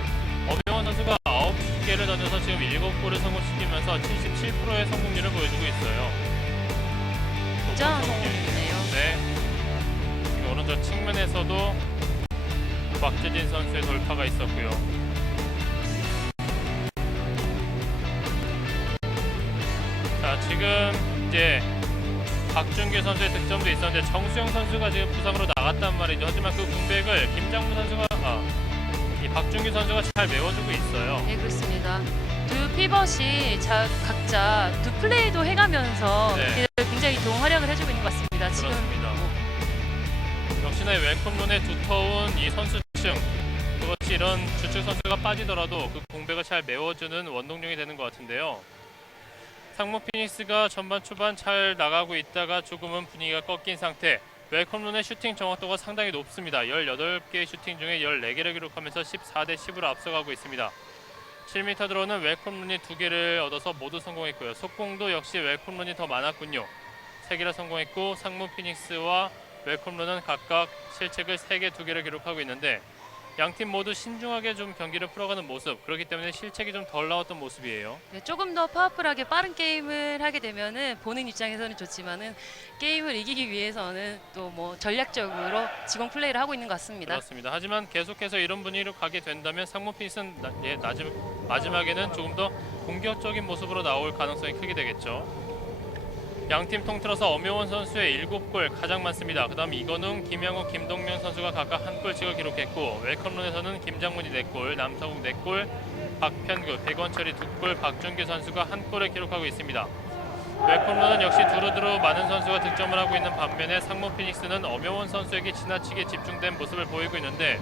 엄용원 선수가 9개를 던져서 지금 7골을 성공시키면서 77%의 성공률을 보여주고 있어요. 굉장한 성공률이네요. 네. 지금 오른쪽 측면에서도 곽재진 선수의 돌파가 있었고요. 자, 지금 이제 박준규 선수의 득점도 있었는데 정수영 선수가 지금 부상으로 나갔단 말이죠. 하지만 그 공백을 김장무 선수가 이 박준규 선수가 잘 메워주고 있어요. 네, 그렇습니다. 두 피벗이 각자 두 플레이도 해가면서 네. 굉장히 좋은 활약을 해주고 있는 것 같습니다. 지금 그렇습니다. 역시나 웰컴론의 두터운 이 선수층, 그것이 이런 주축 선수가 빠지더라도 그 공백을 잘 메워주는 원동력이 되는 것 같은데요. 상무 피닉스가 전반 초반 잘 나가고 있다가 조금은 분위기가 꺾인 상태. 웰컴론의 슈팅 정확도가 상당히 높습니다. 18개의 슈팅 중에 14개를 기록하면서 14대 10으로 앞서가고 있습니다. 7m 들어오는 웰컴론이 2개를 얻어서 모두 성공했고요. 속공도 역시 웰컴론이 더 많았군요. 3개를 성공했고 상무 피닉스와 웰컴론은 각각 실책을 3개, 2개를 기록하고 있는데 양팀 모두 신중하게 좀 경기를 풀어가는 모습, 그렇기 때문에 실책이 좀 덜 나왔던 모습이에요. 네, 조금 더 파워풀하게 빠른 게임을 하게 되면은 보는 입장에서는 좋지만은 게임을 이기기 위해서는 또 뭐 전략적으로 지공 플레이를 하고 있는 것 같습니다. 그렇습니다. 하지만 계속해서 이런 분위기로 가게 된다면 상무 피닉스는 마지막에는 조금 더 공격적인 모습으로 나올 가능성이 크게 되겠죠. 양팀 통틀어서 엄효원 선수의 7골 가장 많습니다. 그 다음 이건웅, 김양욱, 김동명 선수가 각각 1골씩을 기록했고 웰컴런에서는 김장문이 4골, 남성욱 4골, 박편규, 백원철이 2골, 박준규 선수가 1골을 기록하고 있습니다. 웰컴런은 역시 두루두루 많은 선수가 득점을 하고 있는 반면에 상무 피닉스는 엄효원 선수에게 지나치게 집중된 모습을 보이고 있는데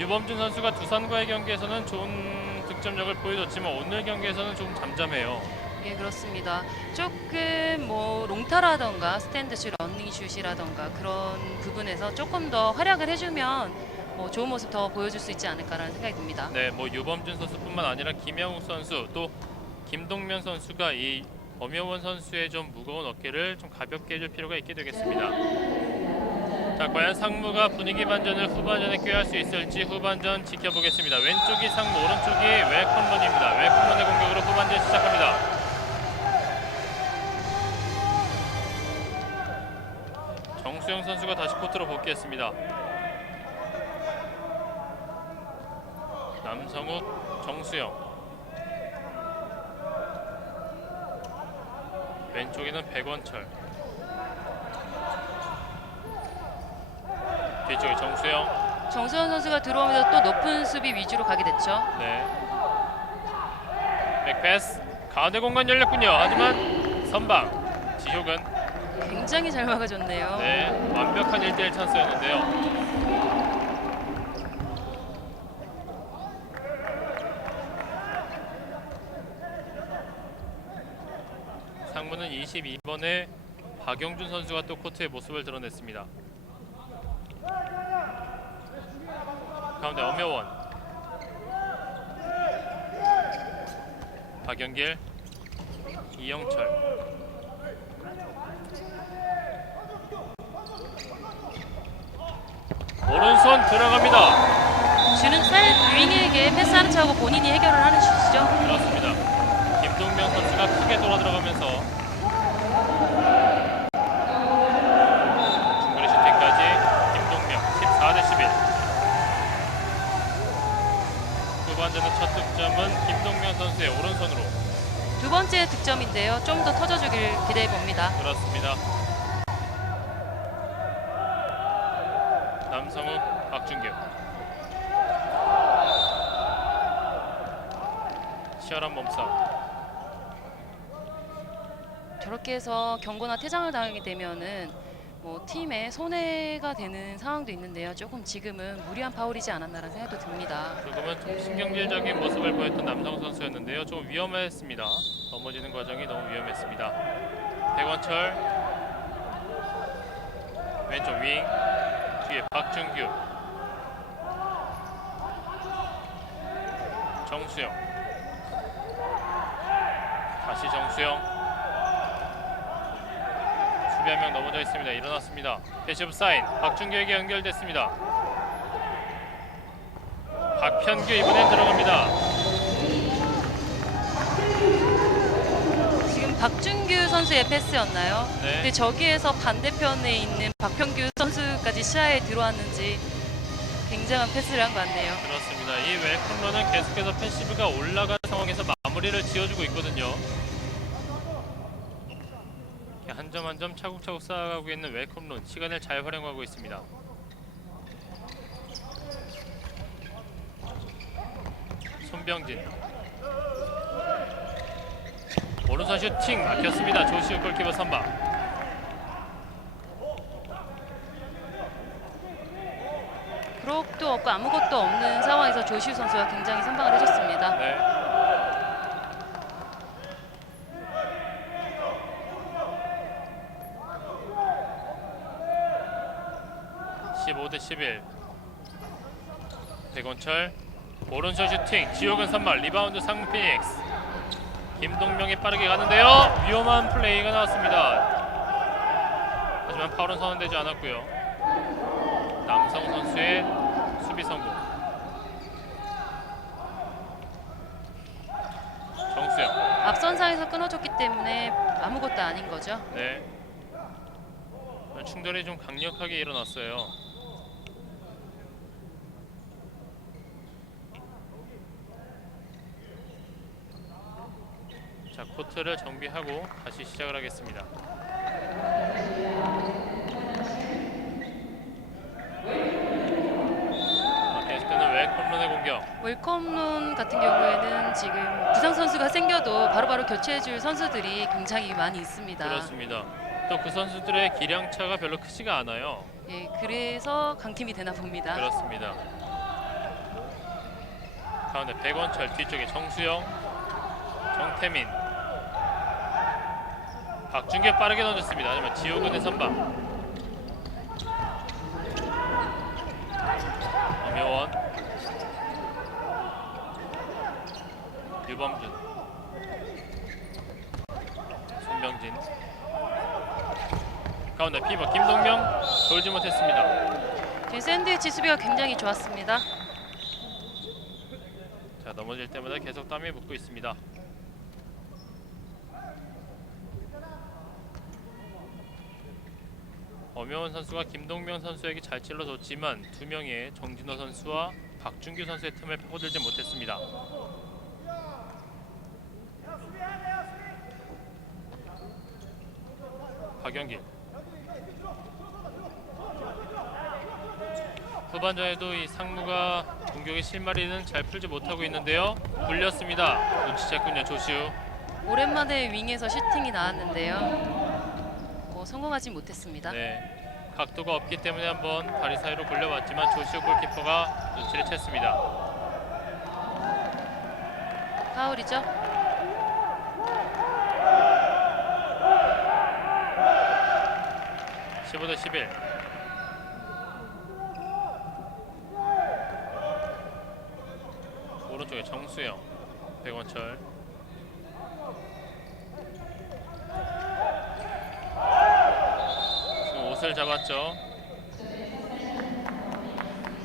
유범준 선수가 두산과의 경기에서는 좋은 득점력을 보여줬지만 오늘 경기에서는 좀 잠잠해요. 예, 그렇습니다. 조금 뭐 롱타라던가 스탠드슛, 러닝슛이라던가 그런 부분에서 조금 더 활약을 해주면 뭐 좋은 모습 더 보여줄 수 있지 않을까라는 생각이 듭니다. 네, 뭐 유범준 선수뿐만 아니라 김양욱 선수 또 김동면 선수가 이 엄효원 선수의 좀 무거운 어깨를 좀 가볍게 해줄 필요가 있게 되겠습니다. 자, 과연 상무가 분위기 반전을 후반전에 꾀할 수 있을지 후반전 지켜보겠습니다. 왼쪽이 상무, 오른쪽이 웰컴런입니다. 웰컴런의 공격으로 후반전 시작합니다. 정수영 선수가 다시 코트로 복귀했습니다. 남성욱, 정수영. 왼쪽에는 백원철. 뒤쪽에 정수영. 정수현 선수가 들어오면서 또 높은 수비 위주로 가게 됐죠. 네. 백패스. 가운데 공간 열렸군요. 하지만 선방. 지효근. 굉장히 잘 막아줬네요. 네, 완벽한 1대1 찬스였는데요. 상무는 22번에 박영준 선수가 또 코트의 모습을 드러냈습니다. 가운데 엄효원, 박영길, 이영철. 오른손 들어갑니다. 주는 사이드 윙에게 패스하는 척하고 본인이 해결을 하는 슛이죠. 그렇습니다. 김동명 선수가 크게 돌아 들어가면서 중거리 슈팅까지 김동명 14대11. 후반전의 첫 득점은 김동명 선수의 오른손으로. 두 번째 득점인데요. 좀 더 터져주길 기대해 봅니다. 그렇습니다. 남성욱, 박준규. 치열한 몸싸움. 저렇게 해서 경고나 퇴장을 당하게 되면은 뭐 팀에 손해가 되는 상황도 있는데요. 조금 지금은 무리한 파울이지 않았나라는 생각도 듭니다. 조금은 좀 신경질적인 모습을 보였던 남성 선수였는데요. 좀 위험했습니다. 넘어지는 과정이 너무 위험했습니다. 백원철 왼쪽 윙, 뒤에 박준규, 정수영, 다시 정수영. 수비 한 명 넘어져 있습니다. 일어났습니다. 패시브 사인, 박준규에게 연결됐습니다. 박편규 이번엔 들어갑니다. 지금 박준규 선수의 패스였나요? 네. 근데 저기에서 반대편에 있는 박평규 선수까지 시야에 들어왔는지 굉장한 패스를 한 것 같네요. 그렇습니다. 이 웰컴런은 계속해서 패시브가 올라간 상황에서 마무리를 지어주고 있거든요. 한 점 한 점 차곡차곡 쌓아가고 있는 웰컴런, 시간을 잘 활용하고 있습니다. 손병진, 오른손 슈팅 막혔습니다. 조시우 골키퍼 선방. 브록도 없고 아무것도 없는 상황에서 조시우 선수가 굉장히 선방을 해줬습니다. 네. (15대11) 백원철 오른손 슈팅, 지옥은 선발. 리바운드 상무 피닉스. 김동명이 빠르게 가는데요. 위험한 플레이가 나왔습니다. 하지만 파울은 선언되지 않았고요. 남성 선수의 수비 성공. 정수영. 앞선 상에서 끊어줬기 때문에 아무것도 아닌 거죠. 네. 충돌이 좀 강력하게 일어났어요. 자, 코트를 정비하고 다시 시작을 하겠습니다. 홈런의 공격. 웰컴론 같은 경우에는 지금 부상 선수가 생겨도 바로바로 교체해줄 선수들이 굉장히 많이 있습니다. 그렇습니다. 또 그 선수들의 기량차가 별로 크지가 않아요. 예, 그래서 강팀이 되나 봅니다. 그렇습니다. 가운데 백원철, 뒤쪽에 정수영, 정태민, 박준규 빠르게 던졌습니다. 하지만 지호근의 선방. 엄효원, 유범준, 손병진, 가운데 피버 김동명 돌지 못했습니다. 예, 샌드위치 수비가 굉장히 좋았습니다. 자, 넘어질 때마다 계속 땀이 묻고 있습니다. 엄효원 선수가 김동명 선수에게 잘 찔러줬지만 두 명의 정진호 선수와 박준규 선수의 틈을 파고들지 못했습니다. 박영길. 후반전에도 이 상무가 공격의 실마리는 잘 풀지 못하고 있는데요. 굴렸습니다. 눈치챘군요, 조시우. 오랜만에 윙에서 슈팅이 나왔는데요. 성공하지 못했습니다. 네, 각도가 없기 때문에 한번 다리 사이로 굴려봤지만 조시우 골키퍼가 눈치를 챘습니다. 파울이죠. (15 대 11) 오른쪽에 정수영, 백원철, 지금 옷을 잡았죠.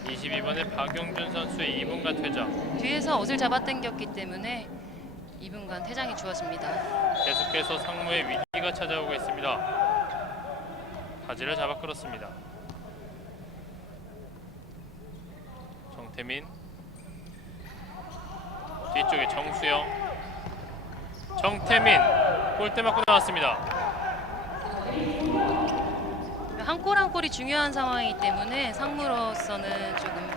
22번의 박용준 선수의 2분간 퇴장. 뒤에서 옷을 잡아당겼기 때문에 2분간 퇴장이 주어집니다. 계속해서 상무의 위기가 찾아오고 있습니다. 바지를 잡아 끌었습니다. 정태민, 뒤쪽에 정수영, 정태민 골대 맞고 나왔습니다. 한 골 한 골이 중요한 상황이기 때문에 상무로서는 조금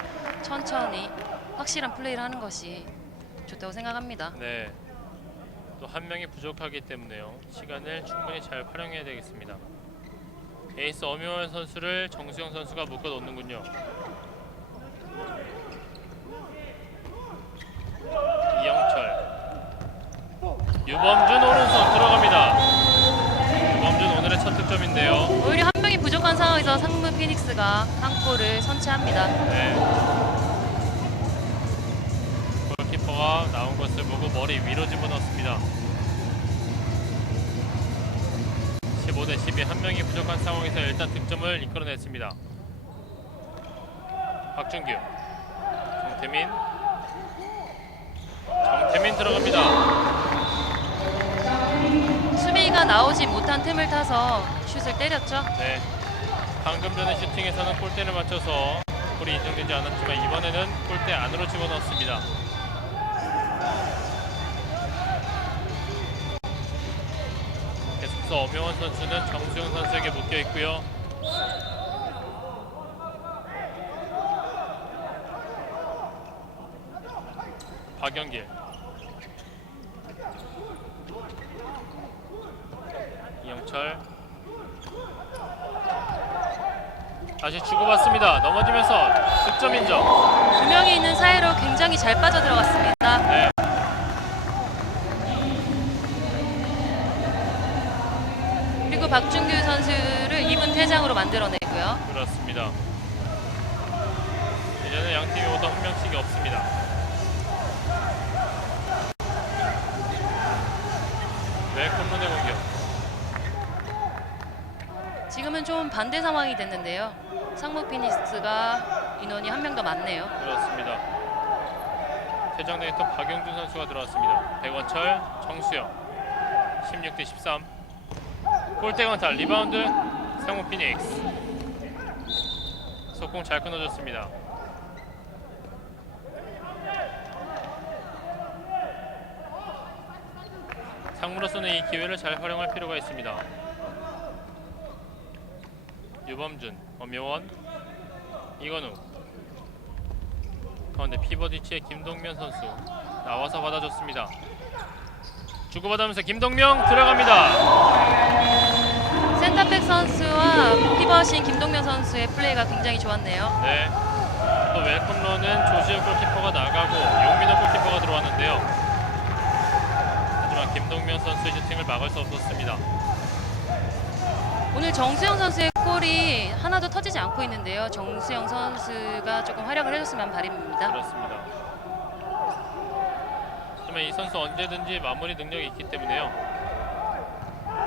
천천히 확실한 플레이를 하는 것이 좋다고 생각합니다. 네, 또 한 명이 부족하기 때문에요. 시간을 충분히 잘 활용해야 되겠습니다. 에이스 엄효원 선수를 정수영 선수가 묶어 놓는군요. 이영철, 유범준 오른손 들어갑니다. 유범준 오늘의 첫 득점인데요. 오히려 한 명이 부족한 상황에서 상무 피닉스가 한 골을 선취합니다. 네. 골키퍼가 나온 것을 보고 머리 위로 집어넣습니다. 15 대 12, 한 명이 부족한 상황에서 일단 득점을 이끌어냈습니다. 박준규, 정태민, 정태민 들어갑니다. 수비가 나오지 못한 틈을 타서 슛을 때렸죠. 네, 방금 전에 슈팅에서는 골대를 맞춰서 골이 인정되지 않았지만 이번에는 골대 안으로 집어넣었습니다. 계속해서 엄효원 선수는 정수영 선수에게 묶여 있고요. 박영길, 이영철, 다시 주고받습니다. 넘어지면서 득점 인정. 두 명이 있는 사이로 굉장히 잘 빠져들어갔습니다. 네. 그리고 박준규 선수를 2분 퇴장으로 만들어내고요. 그렇습니다. 이제는 양 팀이 모두 한 명씩이 없습니다. 웰컴론의 공격. 지금은 좀 반대 상황이 됐는데요. 상무 피닉스가 인원이 한 명 더 많네요. 그렇습니다. 퇴장당했던 박영준 선수가 들어왔습니다. 백원철, 정수영, 16 대 13. 골대 강타, 리바운드 상무 피닉스. 속공 잘 끊어줬습니다. 상무로서는 이 기회를 잘 활용할 필요가 있습니다. 유범준, 엄효원, 이건우, 가운데 피벗 위치의 김동명 선수 나와서 받아줬습니다. 주고받으면서 김동명 들어갑니다. 센터백 선수와 피벗인 김동명 선수의 플레이가 굉장히 좋았네요. 네. 또 웰컴런은 조시우 골키퍼가 나가고 용민호 골키퍼가 들어왔는데요. 하지만 김동명 선수의 슈팅을 막을 수 없었습니다. 오늘 정수영 선수의 골이 하나도 터지지 않고 있는데요. 정수영 선수가 조금 활약을 해줬으면 바람입니다. 그렇습니다. 하지만 이 선수 언제든지 마무리 능력이 있기 때문에요.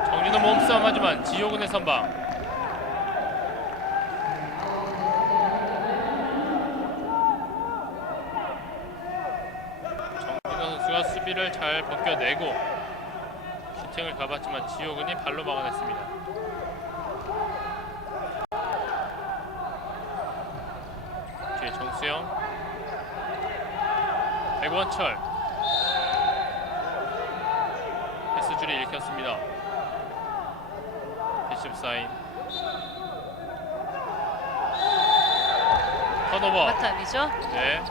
정진호 몸싸움 하지만 지효근의 선방. 정진호 선수가 수비를 잘 벗겨내고 슈팅을 가봤지만 지효근이 발로 막아냈습니다. 뒤에 정수영, 백원철. 패스줄이 읽혔습니다. 패시브 사인. 턴오버. 마타이죠. 네.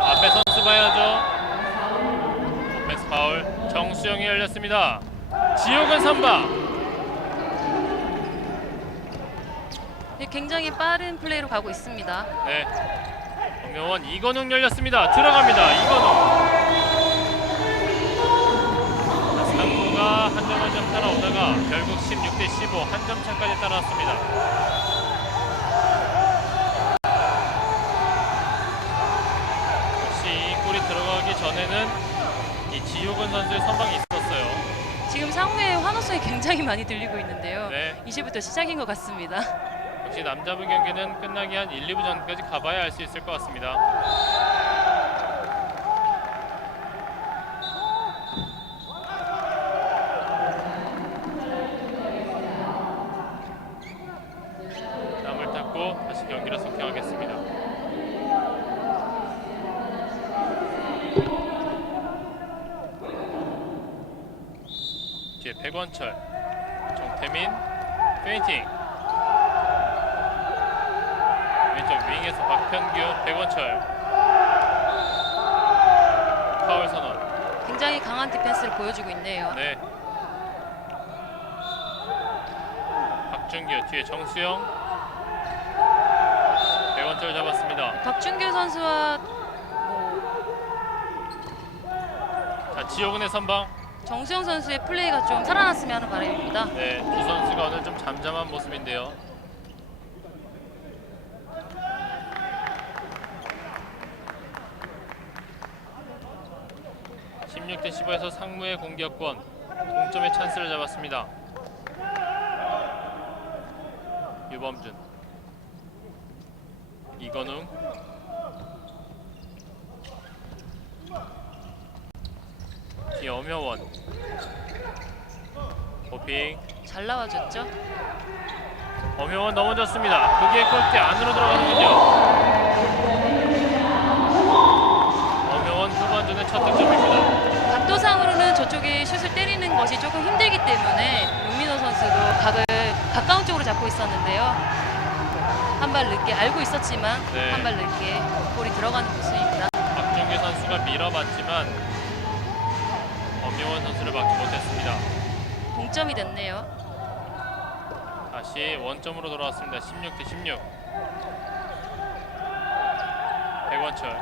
앞에 선수 봐야죠. 오펜스 파울. 정수영이 열렸습니다. 지옥은 선방. 굉장히 빠른 플레이로 가고 있습니다. 네. 정명원 이건웅 열렸습니다. 들어갑니다. 이건웅. 상무가 한 점 한 점 따라오다가 결국 16대15 한 점 차까지 따라왔습니다. 역시 이 골이 들어가기 전에는 이 지효근 선수의 선방이 있었어요. 지금 상무의 환호성이 굉장히 많이 들리고 있는데요. 네. 이제부터 시작인 것 같습니다. 역시 남자분 경기는 끝나기 한 1, 2부 전까지 가봐야 알 수 있을 것 같습니다. 남을 닦고 다시 경기를 속행하겠습니다. 뒤에 백원철, 정태민, 페인팅. 왼쪽 윙에서 박현규, 백원철. 파울 선언. 굉장히 강한 디펜스를 보여주고 있네요. 네. 박준규 뒤에 정수영. 백원철 잡았습니다. 박준규 선수와 자, 지효근의 선방. 정수영 선수의 플레이가 좀 살아났으면 하는 바람입니다. 네, 두 선수가 오늘 좀 잠잠한 모습인데요. (16대15) 상무의 공격권, 동점의 찬스를 잡았습니다. 유범준, 이건웅, 뒤에 엄여원, 호핑. 잘 나와줬죠. 엄여원 넘어졌습니다. 그게 골대 안으로 들어가는군요. 엄여원 후반전의 첫 득점입니다. 각도상으로는 저쪽에 슛을 때리는 것이 조금 힘들기 때문에 용민호 선수도 각을 가까운 쪽으로 잡고 있었는데요. 한 발 늦게 알고 있었지만 네. 한 발 늦게 볼이 들어가는 모습입니다. 박준규 선수가 밀어봤지만 엄여원 선수를 막지 못했습니다. 동점이 됐네요. 다시 원점으로 돌아왔습니다. 16대16. 백원철.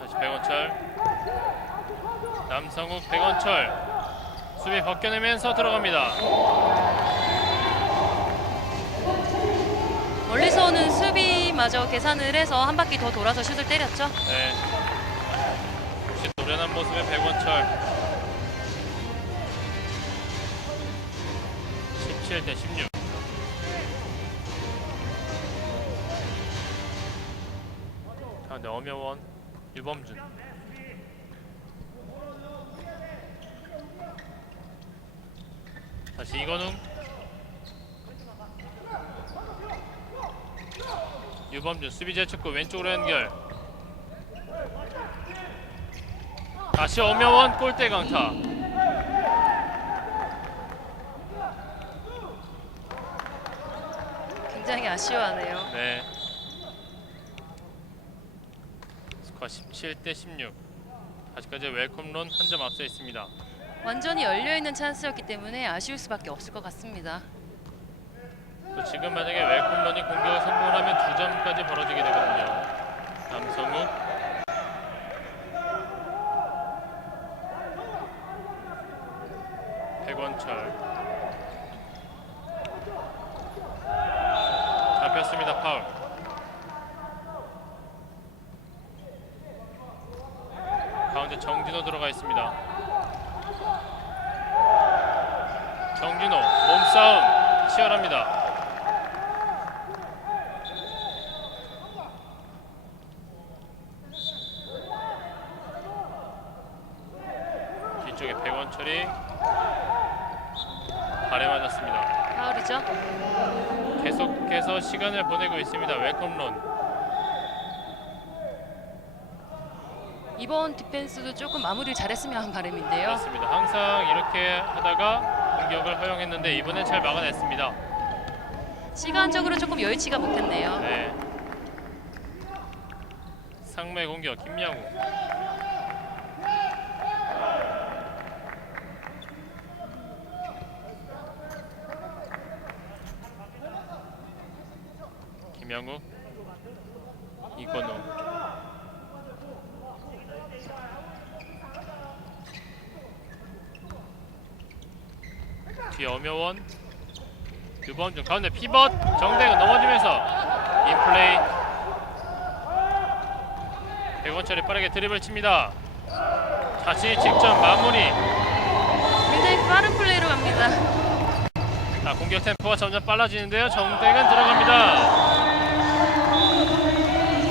다시 백원철. 남성욱, 백원철. 수비 벗겨내면서 들어갑니다. 멀리서 오는 수비마저 계산을 해서 한 바퀴 더 돌아서 슛을 때렸죠. 네. 역시 노련한 모습의 백원철. 17대16. 가운데 엄여원, 유범준. 다시 이건웅. 유범준 수비 제쳤고 왼쪽으로 연결. 다시 엄여원 골대 강타. 굉장히 아쉬워하네요. 네. 스코어 17대 16. 아직까지 웰컴런 한 점 앞서 있습니다. 완전히 열려있는 찬스였기 때문에 아쉬울 수밖에 없을 것 같습니다. 또 지금 만약에 웰컴런이 공격을 성공하면 2점까지 벌어지게 되거든요. 남성욱, 백원철 잡혔습니다. 파울. 가운데 정진호 들어가 있습니다. 정진호 몸싸움 치열합니다. 뒤쪽에 백원철이 발에 맞았습니다. 파울이죠? 계속해서 시간을 보내고 있습니다. 웰컴런. 이번 디펜스도 조금 마무리를 잘했으면 하는 바람인데요. 그렇습니다. 항상 이렇게 하다가 공격을 허용했는데 이번엔 잘 막아냈습니다. 시간적으로 조금 여의치가 못했네요. 네. 상무의 공격 김양우. 김양우, 이건우. 뒤에 엄여원, 유범준 가운데 피벗, 정대근 넘어지면서 인플레이. 백원철이 빠르게 드리블 칩니다. 자신이 직접 마무리. 굉장히 빠른 플레이로 갑니다. 자, 공격 템포가 점점 빨라지는데요. 정대근 들어갑니다.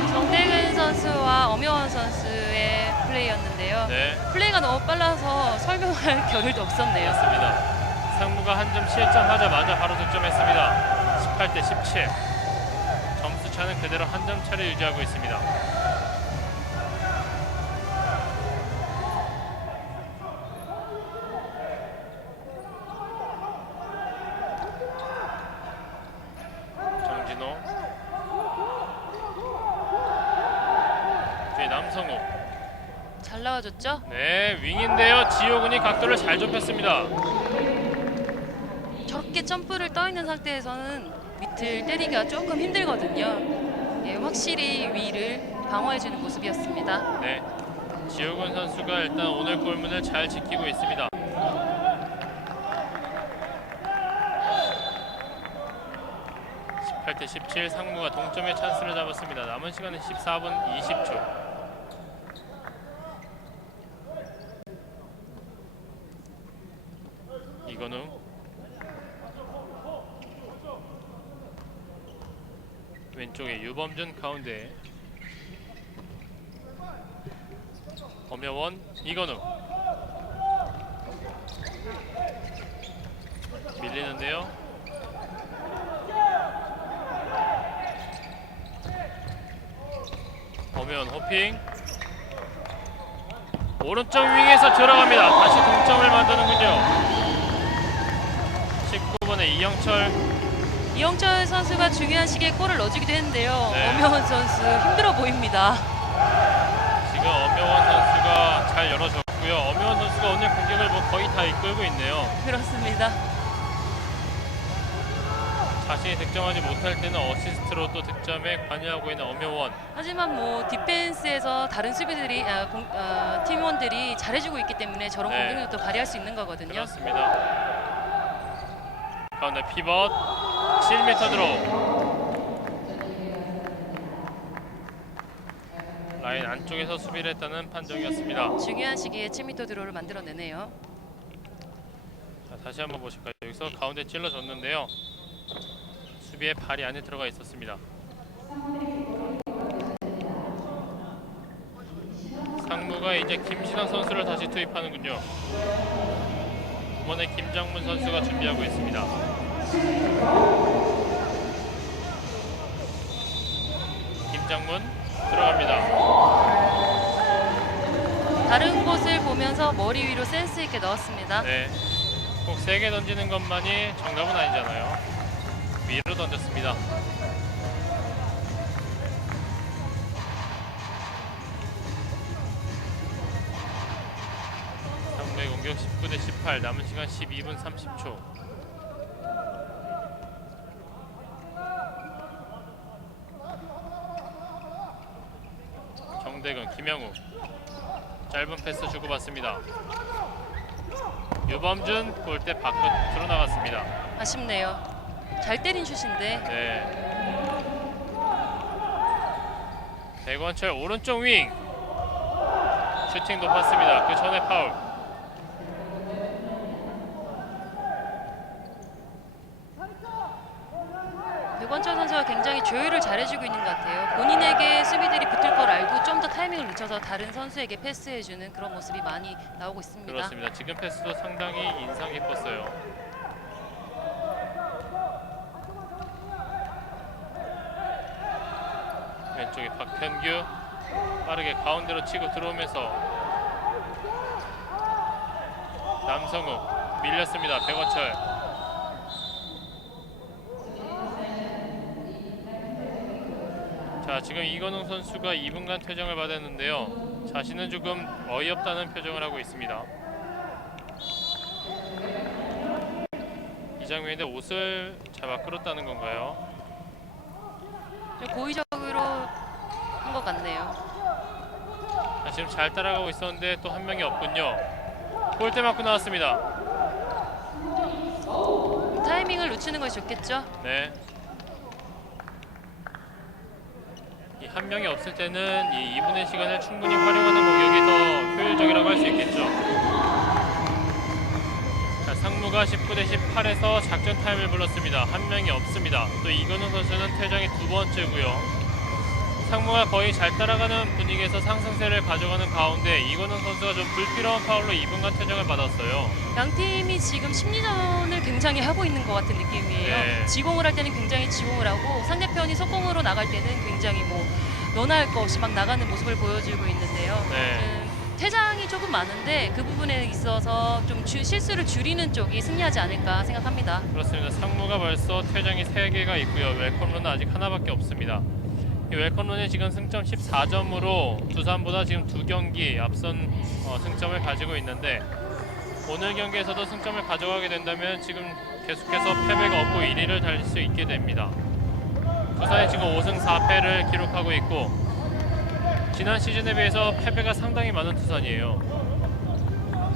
정대근 선수와 엄여원 선수의 플레이였는데요. 네, 플레이가 너무 빨라서 설명할 겨를도 없었네요. 맞습니다. 상무가 한 점 실점하자마자 바로 득점했습니다. 18대 17. 점수 차는 그대로 한 점 차를 유지하고 있습니다. 정진호, 뒤에 남성욱. 잘 나와줬죠? 네, 윙인데요. 지호군이 각도를 잘 좁혔습니다. 저렇게 점프를 떠 있는 상태에서는 밑을 때리기가 조금 힘들거든요. 예, 확실히 위를 방어해주는 모습이었습니다. 네, 지호군 선수가 일단 오늘 골문을 잘 지키고 있습니다. 대 17. 상무가 동점의 찬스를 잡았습니다. 남은 시간은 14분 20초. 이건우, 왼쪽에 유범준, 가운데 엄여원, 이건우. 밀리는데요. 엄여원 호핑, 오른쪽 윙에서 들어갑니다. 다시 동점을 만드는군요. 19번의 이영철 선수가 중요한 시기에 골을 넣어주기도 했는데요. 네. 엄여원 선수 힘들어 보입니다. 지금 엄여원 선수가 잘 열어줬고요. 엄여원 선수가 오늘 공격을 거의 다 이끌고 있네요. 그렇습니다. 자신이 득점하지 못할 때는 어시스트로 또 득점에 관여하고 있는 엄여원. 하지만 뭐 디펜스에서 다른 수비들이 팀원들이 잘해주고 있기 때문에 저런 네. 공격력도 발휘할 수 있는 거거든요. 그렇습니다. 가운데 피벗 7m 드로우. 라인 안쪽에서 수비를 했다는 판정이었습니다. 중요한 시기에 7m 드로우를 만들어내네요. 자, 다시 한번 보실까요? 여기서 가운데 찔러줬는데요. 수비에 발이 안에 들어가 있었습니다. 상무가 이제 김신환 선수를 다시 투입하는군요. 이번에 김정문 선수가 준비하고 있습니다. 김정문 들어갑니다. 다른 곳을 보면서 머리 위로 센스 있게 넣었습니다. 네, 꼭 세게 던지는 것만이 정답은 아니잖아요. 위로 던졌습니다. 상무의 공격 19대 18, 남은 시간 12분 30초. 정대근, 김영우 짧은 패스 주고받습니다. 유범준 골대 바깥으로 나갔습니다. 아쉽네요. 잘 때린 슛인데 네. 백원철 오른쪽 윙 슈팅 높았습니다. 그 전에 파울. 백원철 선수가 굉장히 조율을 잘해주고 있는 것 같아요. 본인에게 수비들이 붙을 걸 알고 좀 더 타이밍을 늦춰서 다른 선수에게 패스해주는 그런 모습이 많이 나오고 있습니다. 그렇습니다. 지금 패스도 상당히 인상 깊었어요. 왼쪽에 박현규 빠르게 가운데로 치고 들어오면서 남성욱 밀렸습니다. 백원철. 자, 지금 이건웅 선수가 2분간 퇴장을 받았는데요. 자신은 조금 어이없다는 표정을 하고 있습니다. 이 장면인데 옷을 잡아 끌었다는 건가요? 좀 고의적으로 한 것 같네요. 아, 지금 잘 따라가고 있었는데 또 한 명이 없군요. 골대 맞고 나왔습니다. 타이밍을 늦추는 것이 좋겠죠? 네. 이 한 명이 없을 때는 이 2분의 시간을 충분히 활용하는 공격이 더 효율적이라고 할 수 있겠죠. 자, 상무가 19대 18에서 작전 타임을 불렀습니다. 한 명이 없습니다. 또 이건우 선수는 퇴장이 두 번째고요. 상무가 거의 잘 따라가는 분위기에서 상승세를 가져가는 가운데 이건우 선수가 좀 불필요한 파울로 2분간 퇴장을 받았어요. 양 팀이 지금 심리전을 굉장히 하고 있는 것 같은 느낌이에요. 네. 지공을 할 때는 굉장히 지공을 하고 상대편이 속공으로 나갈 때는 굉장히 뭐 너나 할 거 없이 막 나가는 모습을 보여주고 있는데요. 네. 퇴장이 조금 많은데 그 부분에 있어서 좀 실수를 줄이는 쪽이 승리하지 않을까 생각합니다. 그렇습니다. 상무가 벌써 퇴장이 3개가 있고요. 웰컴런은 아직 하나밖에 없습니다. 이 웰컴런이 지금 승점 14점으로 두산보다 지금 2경기 앞선 승점을 가지고 있는데 오늘 경기에서도 승점을 가져가게 된다면 지금 계속해서 패배가 없고 1위를 달릴 수 있게 됩니다. 두산이 지금 5승 4패를 기록하고 있고 지난 시즌에 비해서 패배가 상당히 많은 두산이에요.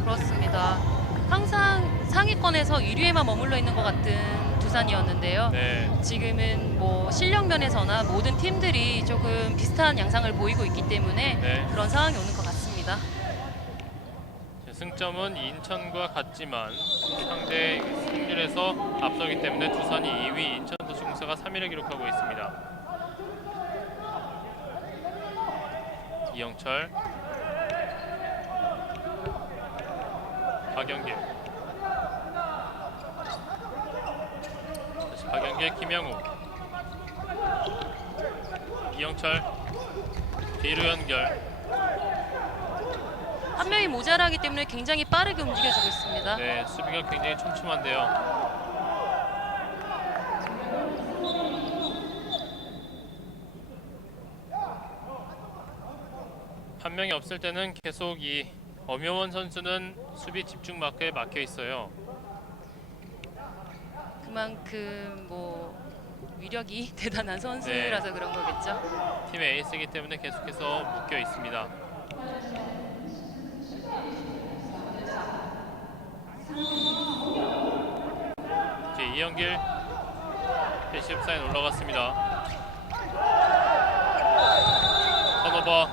그렇습니다. 항상 상위권에서 1위에만 머물러 있는 것 같은 두산이었는데요. 네. 지금은 뭐 실력 면에서나 모든 팀들이 조금 비슷한 양상을 보이고 있기 때문에 네. 그런 상황이 오는 것 같습니다. 승점은 인천과 같지만 상대 승률에서 앞서기 때문에 두산이 2위, 인천 도시공사가 3위를 기록하고 있습니다. 이영철, 박영길, 다시 박영길, 김영우, 이영철 뒤로 연결. 한 명이 모자라기 때문에 굉장히 빠르게 움직여주고 있습니다. 네, 수비가 굉장히 촘촘한데요. 한 명이 없을 때는 계속 이 엄효원 선수는 수비 집중 마크에 막혀 있어요. 그만큼 뭐 위력이 대단한 선수라서 네. 그런 거겠죠. 팀의 에이스이기 때문에 계속해서 묶여 있습니다. 이제 이영길 패시브 사인 올라갔습니다. 턴오버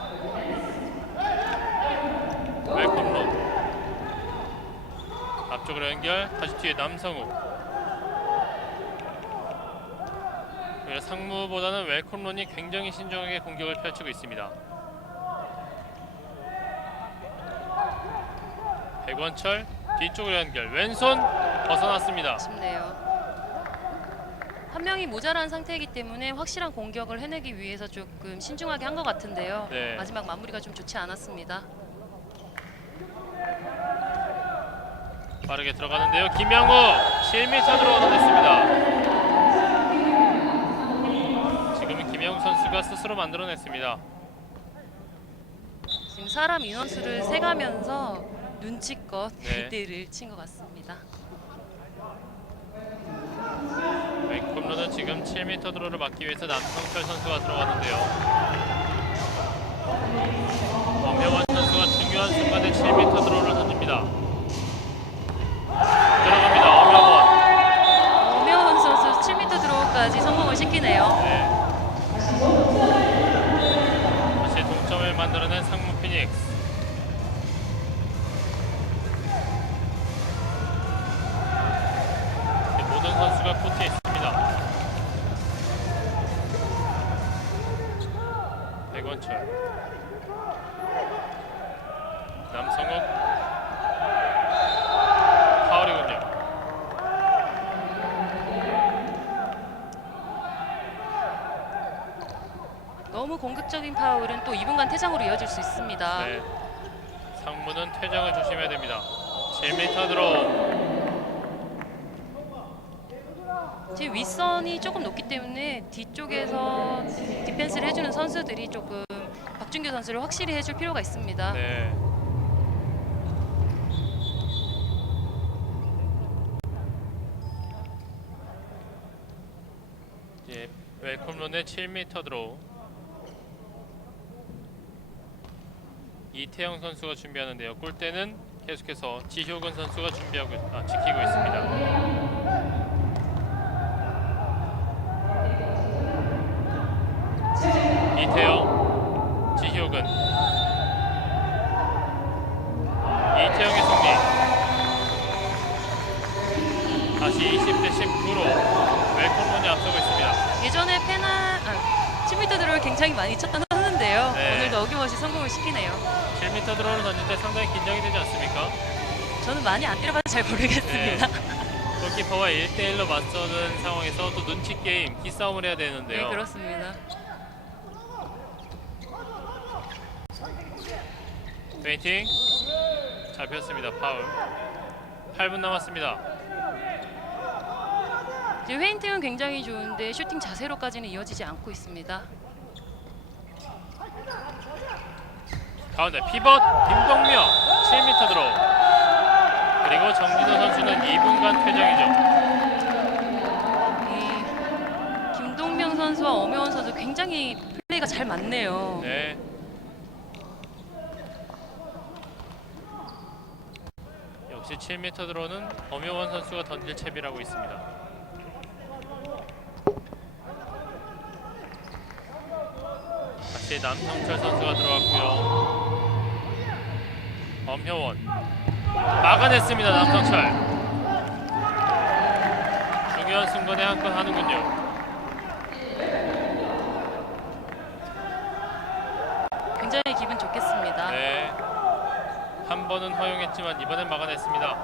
웰컴로 앞쪽으로 연결 다시 뒤에 남성우. 상무보다는 웰컴론이 굉장히 신중하게 공격을 펼치고 있습니다. 백원철 뒤쪽으로 연결 왼손 벗어났습니다. 아쉽네요. 한 명이 모자란 상태이기 때문에 확실한 공격을 해내기 위해서 조금 신중하게 한 것 같은데요. 네. 마지막 마무리가 좀 좋지 않았습니다. 빠르게 들어가는데요. 김영우 7m으로 얻어냈습니다. 선수가 스스로 만들어냈습니다. 지금 사람 인원수를 세가면서 눈치껏 네. 헤드를 친 것 같습니다. 컵런은 지금 7m 드로우를 막기 위해서 남성철 선수가 들어갔는데요. 엄혜원 선수가 중요한 순간에 7m 드로우를 던집니다. 들어갑니다. 엄혜원. 오명훈 선수 7m 드로우까지 성공을 시키네요. 네. 다시 동점을 만들어낸 상무 피닉스. 모든 선수가 코트에 있습니다. 백원철, 남성욱, 파울이군요. 너무 공격적인 파울은 또 2분간 퇴장으로 이어질 수 있습니다. 네. 상무는 퇴장을 조심해야 됩니다. 7m 드로우. 지금 윗선이 조금 높기 때문에 뒤쪽에서 디펜스를 해주는 선수들이 조금 박준규 선수를 확실히 해줄 필요가 있습니다. 네. 이제 웰컴런의 7m 드로우. 이태영 선수가 준비하는데요. 골대는 계속해서 지효근 선수가 지키고 있습니다. 이태영, 지효근. 이태영의 승리. 다시 20대 19로 웰컴런이 앞서고 있습니다. 예전에 7m 드로우를 굉장히 많이 쳤던 선수인데요. 네. 오늘도 어김없이 성공을 시키네요. 7m 드로우를 던질 때 상당히 긴장이 되지 않습니까? 저는 많이 안 때려봐서 잘 모르겠습니다. 골키퍼와 1대1로 맞서는 상황에서 또 눈치 게임, 기싸움을 해야 되는데요. 네, 그렇습니다. 페인팅 잡혔습니다. 파울. 8분 남았습니다. 지금 페인팅은 굉장히 좋은데 슈팅 자세로까지는 이어지지 않고 있습니다. 가운데 피벗 김동명 7m 드로우. 그리고 정진호 선수는 2분간 퇴장이죠. 이 김동명 선수와 엄혜원 선수 굉장히 플레이가 잘 맞네요. 네. 역시 7m 드로우는 엄효원 선수가 던질 채비라고 있습니다. 다시 남성철 선수가 들어왔고요. 엄효원 막아냈습니다. 남성철 중요한 순간에 한 건 하는군요. 굉장히 기분 좋겠습니다. 네, 한 번은 허용했지만 이번엔 막아냈습니다.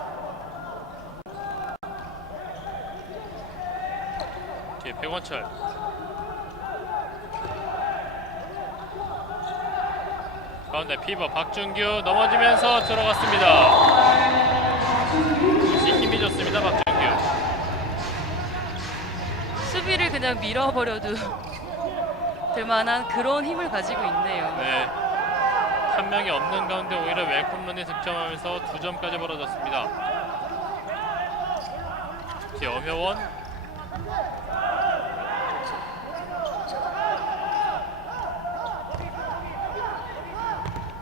뒤에 백원철. 가운데 피버 박준규 넘어지면서 들어갔습니다. 역시 힘이 좋습니다. 박준규. 수비를 그냥 밀어버려도 될 만한 그런 힘을 가지고 있네요. 네, 한 명이 없는 가운데 오히려 웰컴런이 득점하면서 2점까지 벌어졌습니다. 뒤에 엄효원.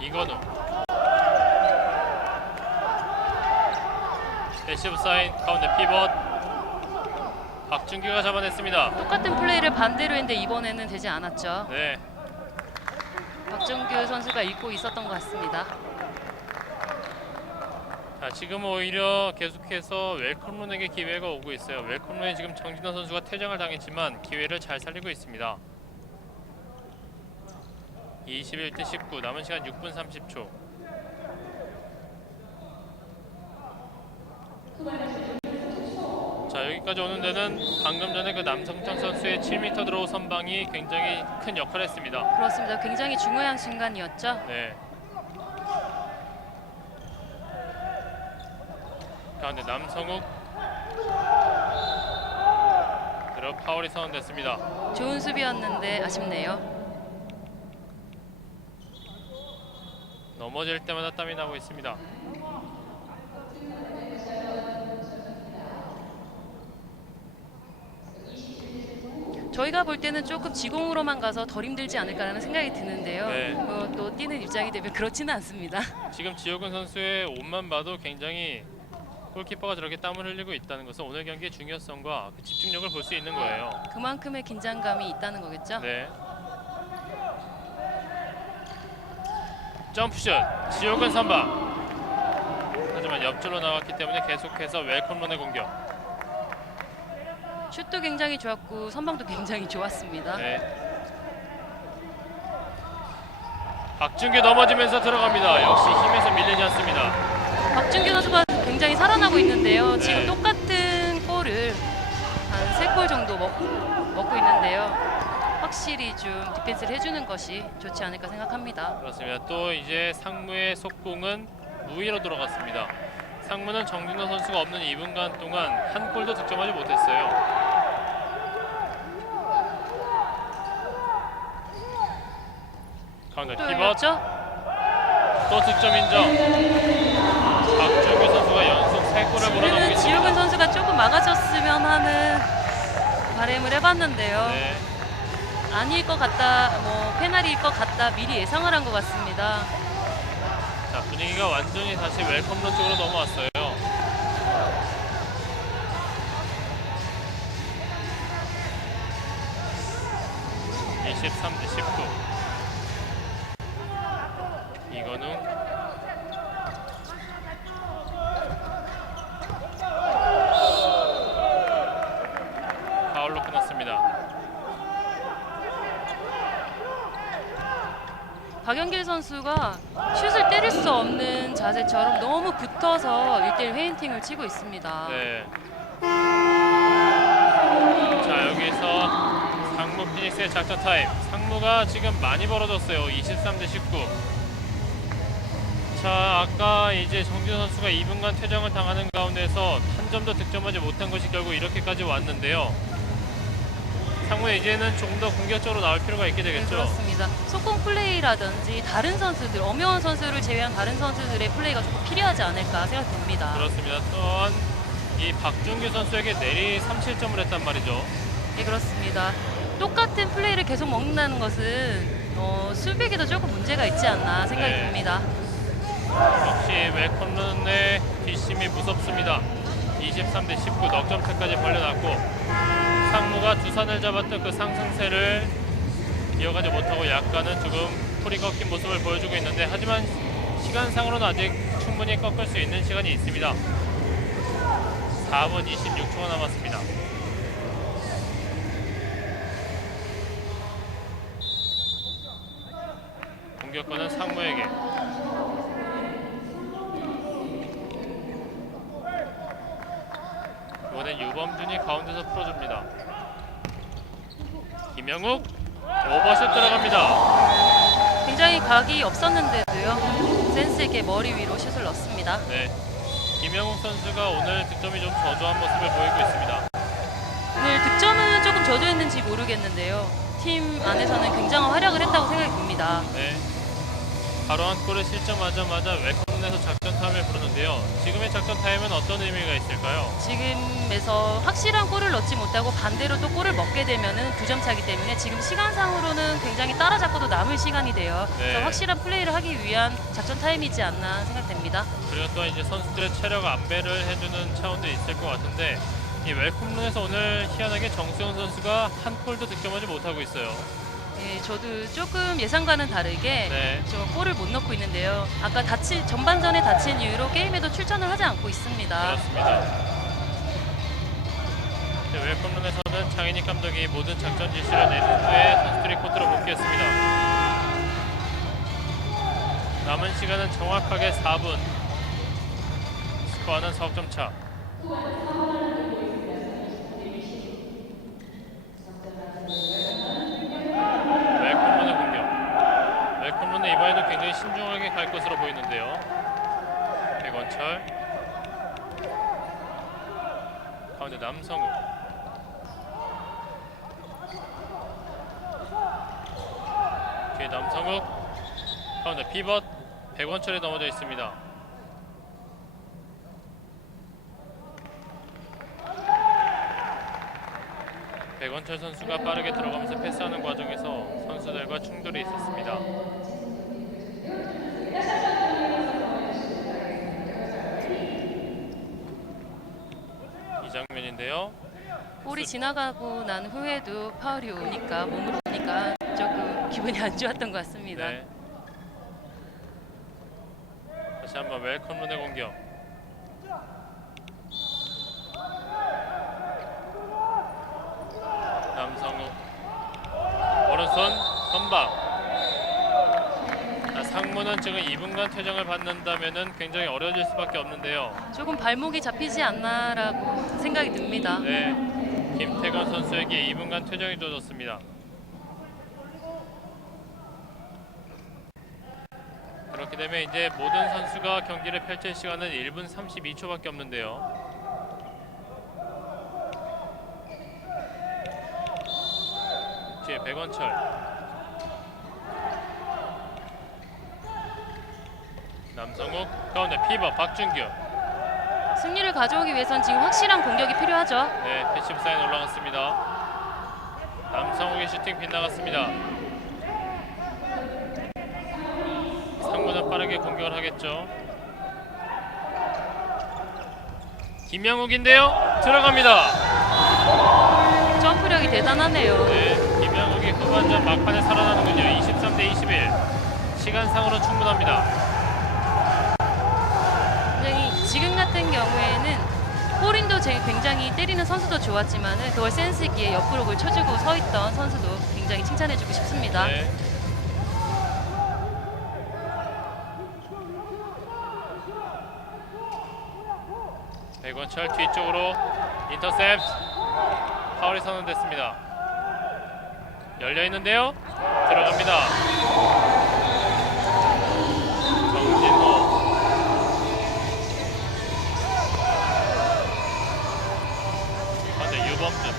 이건우. 대시브 사인 가운데 피벗. 박준규가 잡아냈습니다. 똑같은 플레이를 반대로 했는데 이번에는 되지 않았죠. 네, 박준규 선수가 읽고 있었던 것 같습니다. 자, 지금 오히려 계속해서 웰컴런에게 기회가 오고 있어요. 웰컴런이 지금 정진호 선수가 퇴장을 당했지만 기회를 잘 살리고 있습니다. 21대 19, 남은 시간 6분 30초. 자, 여기까지 오는 데는 방금 전에 그 남성창 선수의 7m 드로우 선방이 굉장히 큰 역할을 했습니다. 그렇습니다. 굉장히 중요한 순간이었죠. 네. 가운데 남성욱. 그리고 파울이 선언됐습니다. 좋은 수비였는데 아쉽네요. 넘어질 때마다 땀이 나고 있습니다. 저희가 볼 때는 조금 지공으로만 가서 덜 힘들지 않을까라는 생각이 드는데요. 네. 또 뛰는 입장이 되면 그렇지는 않습니다. 지금 지효근 선수의 옷만 봐도 굉장히 골키퍼가 저렇게 땀을 흘리고 있다는 것은 오늘 경기의 중요성과 그 집중력을 볼 수 있는 거예요. 그만큼의 긴장감이 있다는 거겠죠. 네. 점프슛 지효근 선방. 하지만 옆줄로 나왔기 때문에 계속해서 웰컴런의 공격. 슛도 굉장히 좋았고 선방도 굉장히 좋았습니다. 네. 박준규 넘어지면서 들어갑니다. 역시 힘에서 밀리지 않습니다. 박준규 선수가 굉장히 살아나고 있는데요. 지금 네. 똑같은 골을 한 3골 정도 먹고 있는데요. 확실히 좀 디펜스를 해주는 것이 좋지 않을까 생각합니다. 그렇습니다. 또 이제 상무의 속공은 무위로 들어갔습니다. 상무는 정준호 선수가 없는 2분간 동안 한 골도 득점하지 못했어요. 가운데 또 피벗, 열렸죠? 또 득점 인정. 박준규 선수가 연속 3골을 몰아넣고 지금은 있습니다. 지효근 선수가 조금 막아줬으면 하는 바람을 해봤는데요. 네. 아닐 것 같다, 페널일 것 같다 미리 예상을 한 것 같습니다. 자, 분위기가 완전히 다시 웰컴런 쪽으로 넘어왔어요. (23대 19) 이건웅 파울로 끝났습니다. 박영길 선수가 슛을 때릴 수 없는 자세처럼 너무 붙어서 1대1 페인팅을 치고 있습니다. 네. 자, 여기서 상무 피닉스의 작전 타임. 상무가 지금 많이 벌어졌어요. 23대 19. 자, 아까 이제 정준 선수가 2분간 퇴장을 당하는 가운데서 한 점도 득점하지 못한 것이 결국 이렇게까지 왔는데요. 상무는 이제는 조금 더 공격적으로 나올 필요가 있게 네, 되겠죠. 그렇습니다. 속공 플레이라든지 다른 선수들, 엄혜원 선수를 제외한 다른 선수들의 플레이가 조금 필요하지 않을까 생각됩니다. 그렇습니다. 또한 이 박준규 선수에게 내리 3실점을 했단 말이죠. 네, 그렇습니다. 똑같은 플레이를 계속 먹는다는 것은 수비에도 조금 문제가 있지 않나 생각이 네. 듭니다. 역시 웰컴런의 뒷심이 무섭습니다. 23대 19 넉점차까지 벌려놨고 상무가 두산을 잡았던 그 상승세를 이어가지 못하고 약간은 조금 풀이 꺾인 모습을 보여주고 있는데 하지만 시간상으로는 아직 충분히 꺾을 수 있는 시간이 있습니다. 4분 26초가 남았습니다. 공격권은 상무에게. 이번엔 유범준이 가운데서 풀어줍니다. 김영욱 오버슛 들어갑니다. 굉장히 각이 없었는데도요. 센스 있게 머리 위로 슛을 넣습니다. 네, 김영욱 선수가 오늘 득점이 좀 저조한 모습을 보이고 있습니다. 오늘 득점은 조금 저조했는지 모르겠는데요. 팀 안에서는 굉장한 활약을 했다고 생각이 듭니다. 네, 바로 한 골을 실점하자마자 웰컴런에서 작전 타임을 부르는데요. 지금의 작전 타임은 어떤 의미가 있을까요? 지금에서 확실한 골을 넣지 못하고 반대로 또 골을 먹게 되면은 2점 차기 때문에 지금 시간상으로는 굉장히 따라잡고도 남을 시간이 돼요. 네. 그래서 확실한 플레이를 하기 위한 작전 타임이지 않나 생각됩니다. 그리고 또 이제 선수들의 체력 안배를 해주는 차원도 있을 것 같은데 이 웰컴런에서 오늘 희한하게 정수영 선수가 한 골도 득점하지 못하고 있어요. 예, 저도 조금 예상과는 다르게 네. 좀 골을 못 넣고 있는데요. 아까 전반전에 다친 이유로 게임에도 출전을 하지 않고 있습니다. 그렇습니다. 웰컴런에서는 장인익 감독이 모든 작전 지시를 내린 후에 선수들이 코트로 복귀했습니다. 남은 시간은 정확하게 4분. 스코어는 석점 차. 웰컴런의 공격. 웰컴런은 이번에도 굉장히 신중하게 갈 것으로 보이는데요. 백원철. 가운데 남성우. 뒤에 남성욱. 가운데 피벗. 백원철에 넘어져 있습니다. 백원철 선수가 빠르게 들어가면서 패스하는 과정에서 선수들과 충돌이 있었습니다. 이 장면인데요. 볼이 지나가고 난 후에도 파울이 오니까 몸으로 오니까 조금 기분이 안 좋았던 것 같습니다. 네. 다시 한번 웰컴룬의 공격. 남성우 오른손 선방. 상무는 지금 2분간 퇴장을 받는다면은 굉장히 어려워질 수밖에 없는데요. 조금 발목이 잡히지 않나라고 생각이 듭니다. 네, 김태건 선수에게 2분간 퇴장이 주어졌습니다. 그렇게 되면 이제 모든 선수가 경기를 펼칠 시간은 1분 32초밖에 없는데요. 뒤에 백원철, 남성욱, 가운데 피버 박준규. 승리를 가져오기 위해선 지금 확실한 공격이 필요하죠. 네, 패시브 사인 올라갔습니다. 남성욱의 슈팅 빗나갔습니다. 상무는 빠르게 공격을 하겠죠. 김양욱인데요. 들어갑니다. 점프력이 대단하네요. 네, 김양욱이 후반전 막판에 살아나는군요. 23대 21. 시간상으로 충분합니다. 지금 같은 경우에는 볼인도 굉장히 때리는 선수도 좋았지만은 그걸 센스 있게 옆구르을 쳐주고 서 있던 선수도 굉장히 칭찬해주고 싶습니다. 네. 백원철 뒤쪽으로 인터셉트. 파울이 선언됐습니다. 열려 있는데요. 들어갑니다. 정진호. 유범준.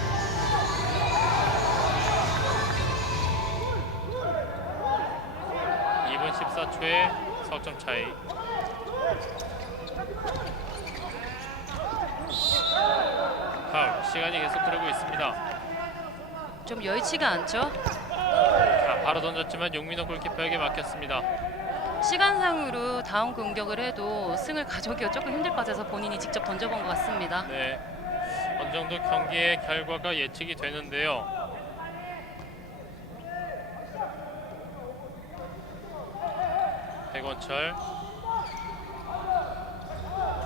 2분 14초의 석점 차이. 파울. 시간이 계속 흐르고 있습니다. 좀 여의치가 않죠? 자, 바로 던졌지만 용민호 골키퍼에게 막혔습니다. 시간상으로 다음 공격을 해도 승을 가져오기가 조금 힘들 것 같아서 본인이 직접 던져본 것 같습니다. 네, 어느 정도 경기의 결과가 예측이 되는데요. 백원철,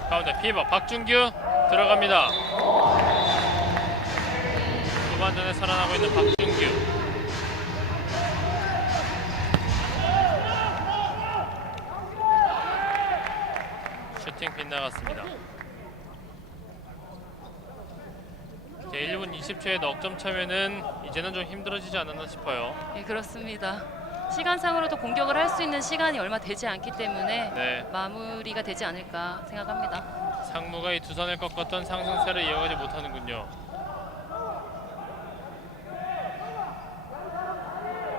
가운데 피버 박준규 들어갑니다. 후반전에 살아나고 있는 박준규. 슈팅 빗나갔습니다. 이제 1분 20초의 넉점 차면은 이제는 좀 힘들어지지 않았나 싶어요. 네, 그렇습니다. 시간상으로도 공격을 할 수 있는 시간이 얼마 되지 않기 때문에 네. 마무리가 되지 않을까 생각합니다. 상무가 이 두 선을 꺾었던 상승세를 이어가지 못하는군요.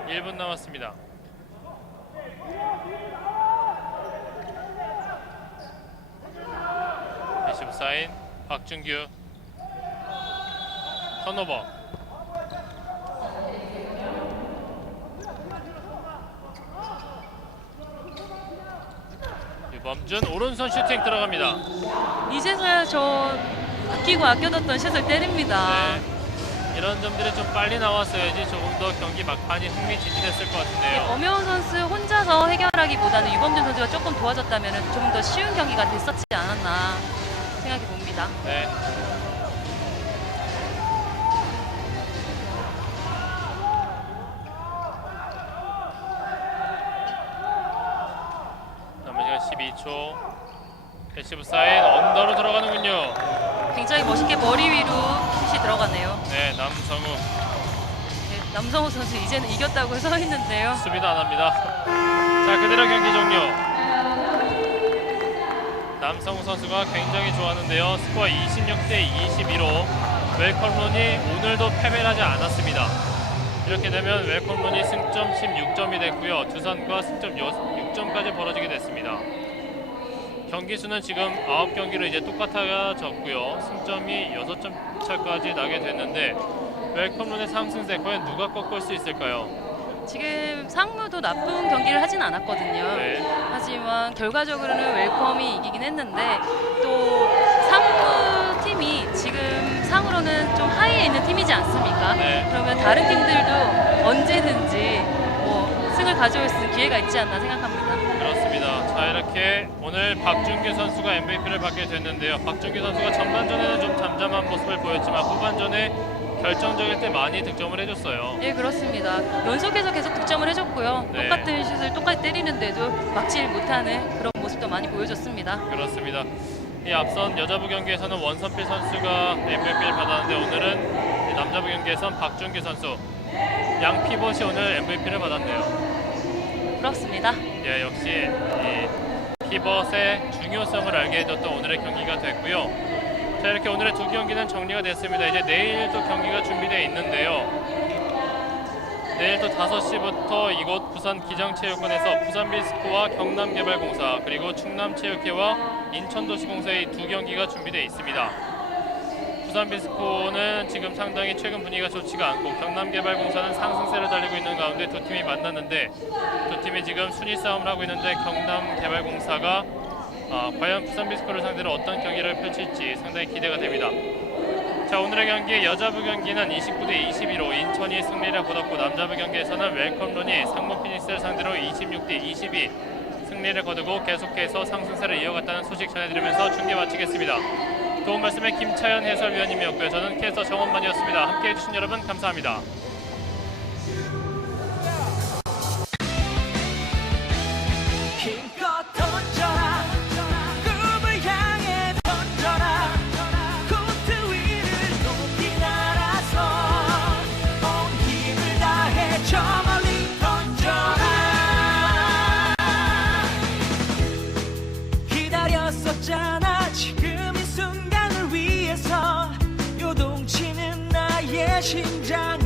1분 남았습니다. 패시브 사인 박준규. 턴오버. 유범준 오른손 슈팅 들어갑니다. 이제서야 저 아껴뒀던 슛을 때립니다. 네, 이런 점들이 좀 빨리 나왔어야지 조금 더 경기 막판이 흥미진진했을 것 같은데요. 엄혜원 선수 혼자서 해결하기보다는 유범준 선수가 조금 도와줬다면 좀 더 쉬운 경기가 됐었지 않았나 생각해 봅니다. 네. 남은 시간 12초. 패시브 사인 언더로 들어가는군요. 굉장히 멋있게 머리 위로 슛이 들어가네요. 네, 남성우 네, 남성호 선수 이제는 이겼다고 서 있는데요. 수비도 안 합니다. 자, 그대로 경기 종료. 남성우 선수가 굉장히 좋아하는데요. 스코어 26대 22로 웰컴룬이 오늘도 패배를 하지 않았습니다. 이렇게 되면 웰컴런이 승점 16점이 됐고요. 두산과 승점 6점까지 벌어지게 됐습니다. 경기 수는 지금 9경기로 이제 똑같아졌고요. 승점이 6점 차까지 나게 됐는데 웰컴런의 상승세 과연 누가 꺾을 수 있을까요? 지금 상무도 나쁜 경기를 하진 않았거든요. 네. 하지만 결과적으로는 웰컴이 이기긴 했는데 또 상무 팀이 지금 상으로는 좀 하위에 있는 팀이지 않습니까? 네. 그러면 다른 팀들도 언제든지 뭐 승을 가져올 수 있는 기회가 있지 않나 생각합니다. 그렇습니다. 자, 이렇게 오늘 박준규 선수가 MVP를 받게 됐는데요. 박준규 선수가 전반전에는 좀 잠잠한 모습을 보였지만 후반전에 결정적일 때 많이 득점을 해줬어요. 예, 그렇습니다. 연속해서 계속 득점을 해줬고요. 네. 똑같은 슛을 똑같이 때리는데도 막지 못하는 그런 모습도 많이 보여줬습니다. 그렇습니다. 이 앞선 여자부 경기에서는 원선필 선수가 MVP를 받았는데 오늘은 이 남자부 경기에선 박준규 선수, 양 피벗이 오늘 MVP를 받았네요. 그렇습니다. 예, 역시 이 피벗의 중요성을 알게 해줬던 오늘의 경기가 됐고요. 자, 이렇게 오늘의 두 경기는 정리가 됐습니다. 이제 내일도 경기가 준비되어 있는데요. 내일 또 5시부터 이곳 부산 기장체육관에서 부산비스코와 경남개발공사 그리고 충남체육회와 인천도시공사의 두 경기가 준비되어 있습니다. 부산비스코는 지금 상당히 최근 분위기가 좋지가 않고 경남개발공사는 상승세를 달리고 있는 가운데 두 팀이 만났는데 두 팀이 지금 순위 싸움을 하고 있는데 경남개발공사가 과연 부산비스코를 상대로 어떤 경기를 펼칠지 상당히 기대가 됩니다. 자, 오늘의 경기 여자부 경기는 29대 21로 인천이 승리를 거뒀고 남자부 경기에서는 웰컴런이 상무 피닉스를 상대로 26대 22 승리를 거두고 계속해서 상승세를 이어갔다는 소식 전해드리면서 중계 마치겠습니다. 도움 말씀에 김차연 해설위원님이었고요. 저는 캐스터 정원만이었습니다. 함께해 주신 여러분 감사합니다. 힘껏 던져라 꿈을 향해 던져라 코트 위를 높이 날아서 온 힘을 다해 저 멀리 던져라 기다렸었잖아 지금 이 순간을 위해서 요동치는 나의 심장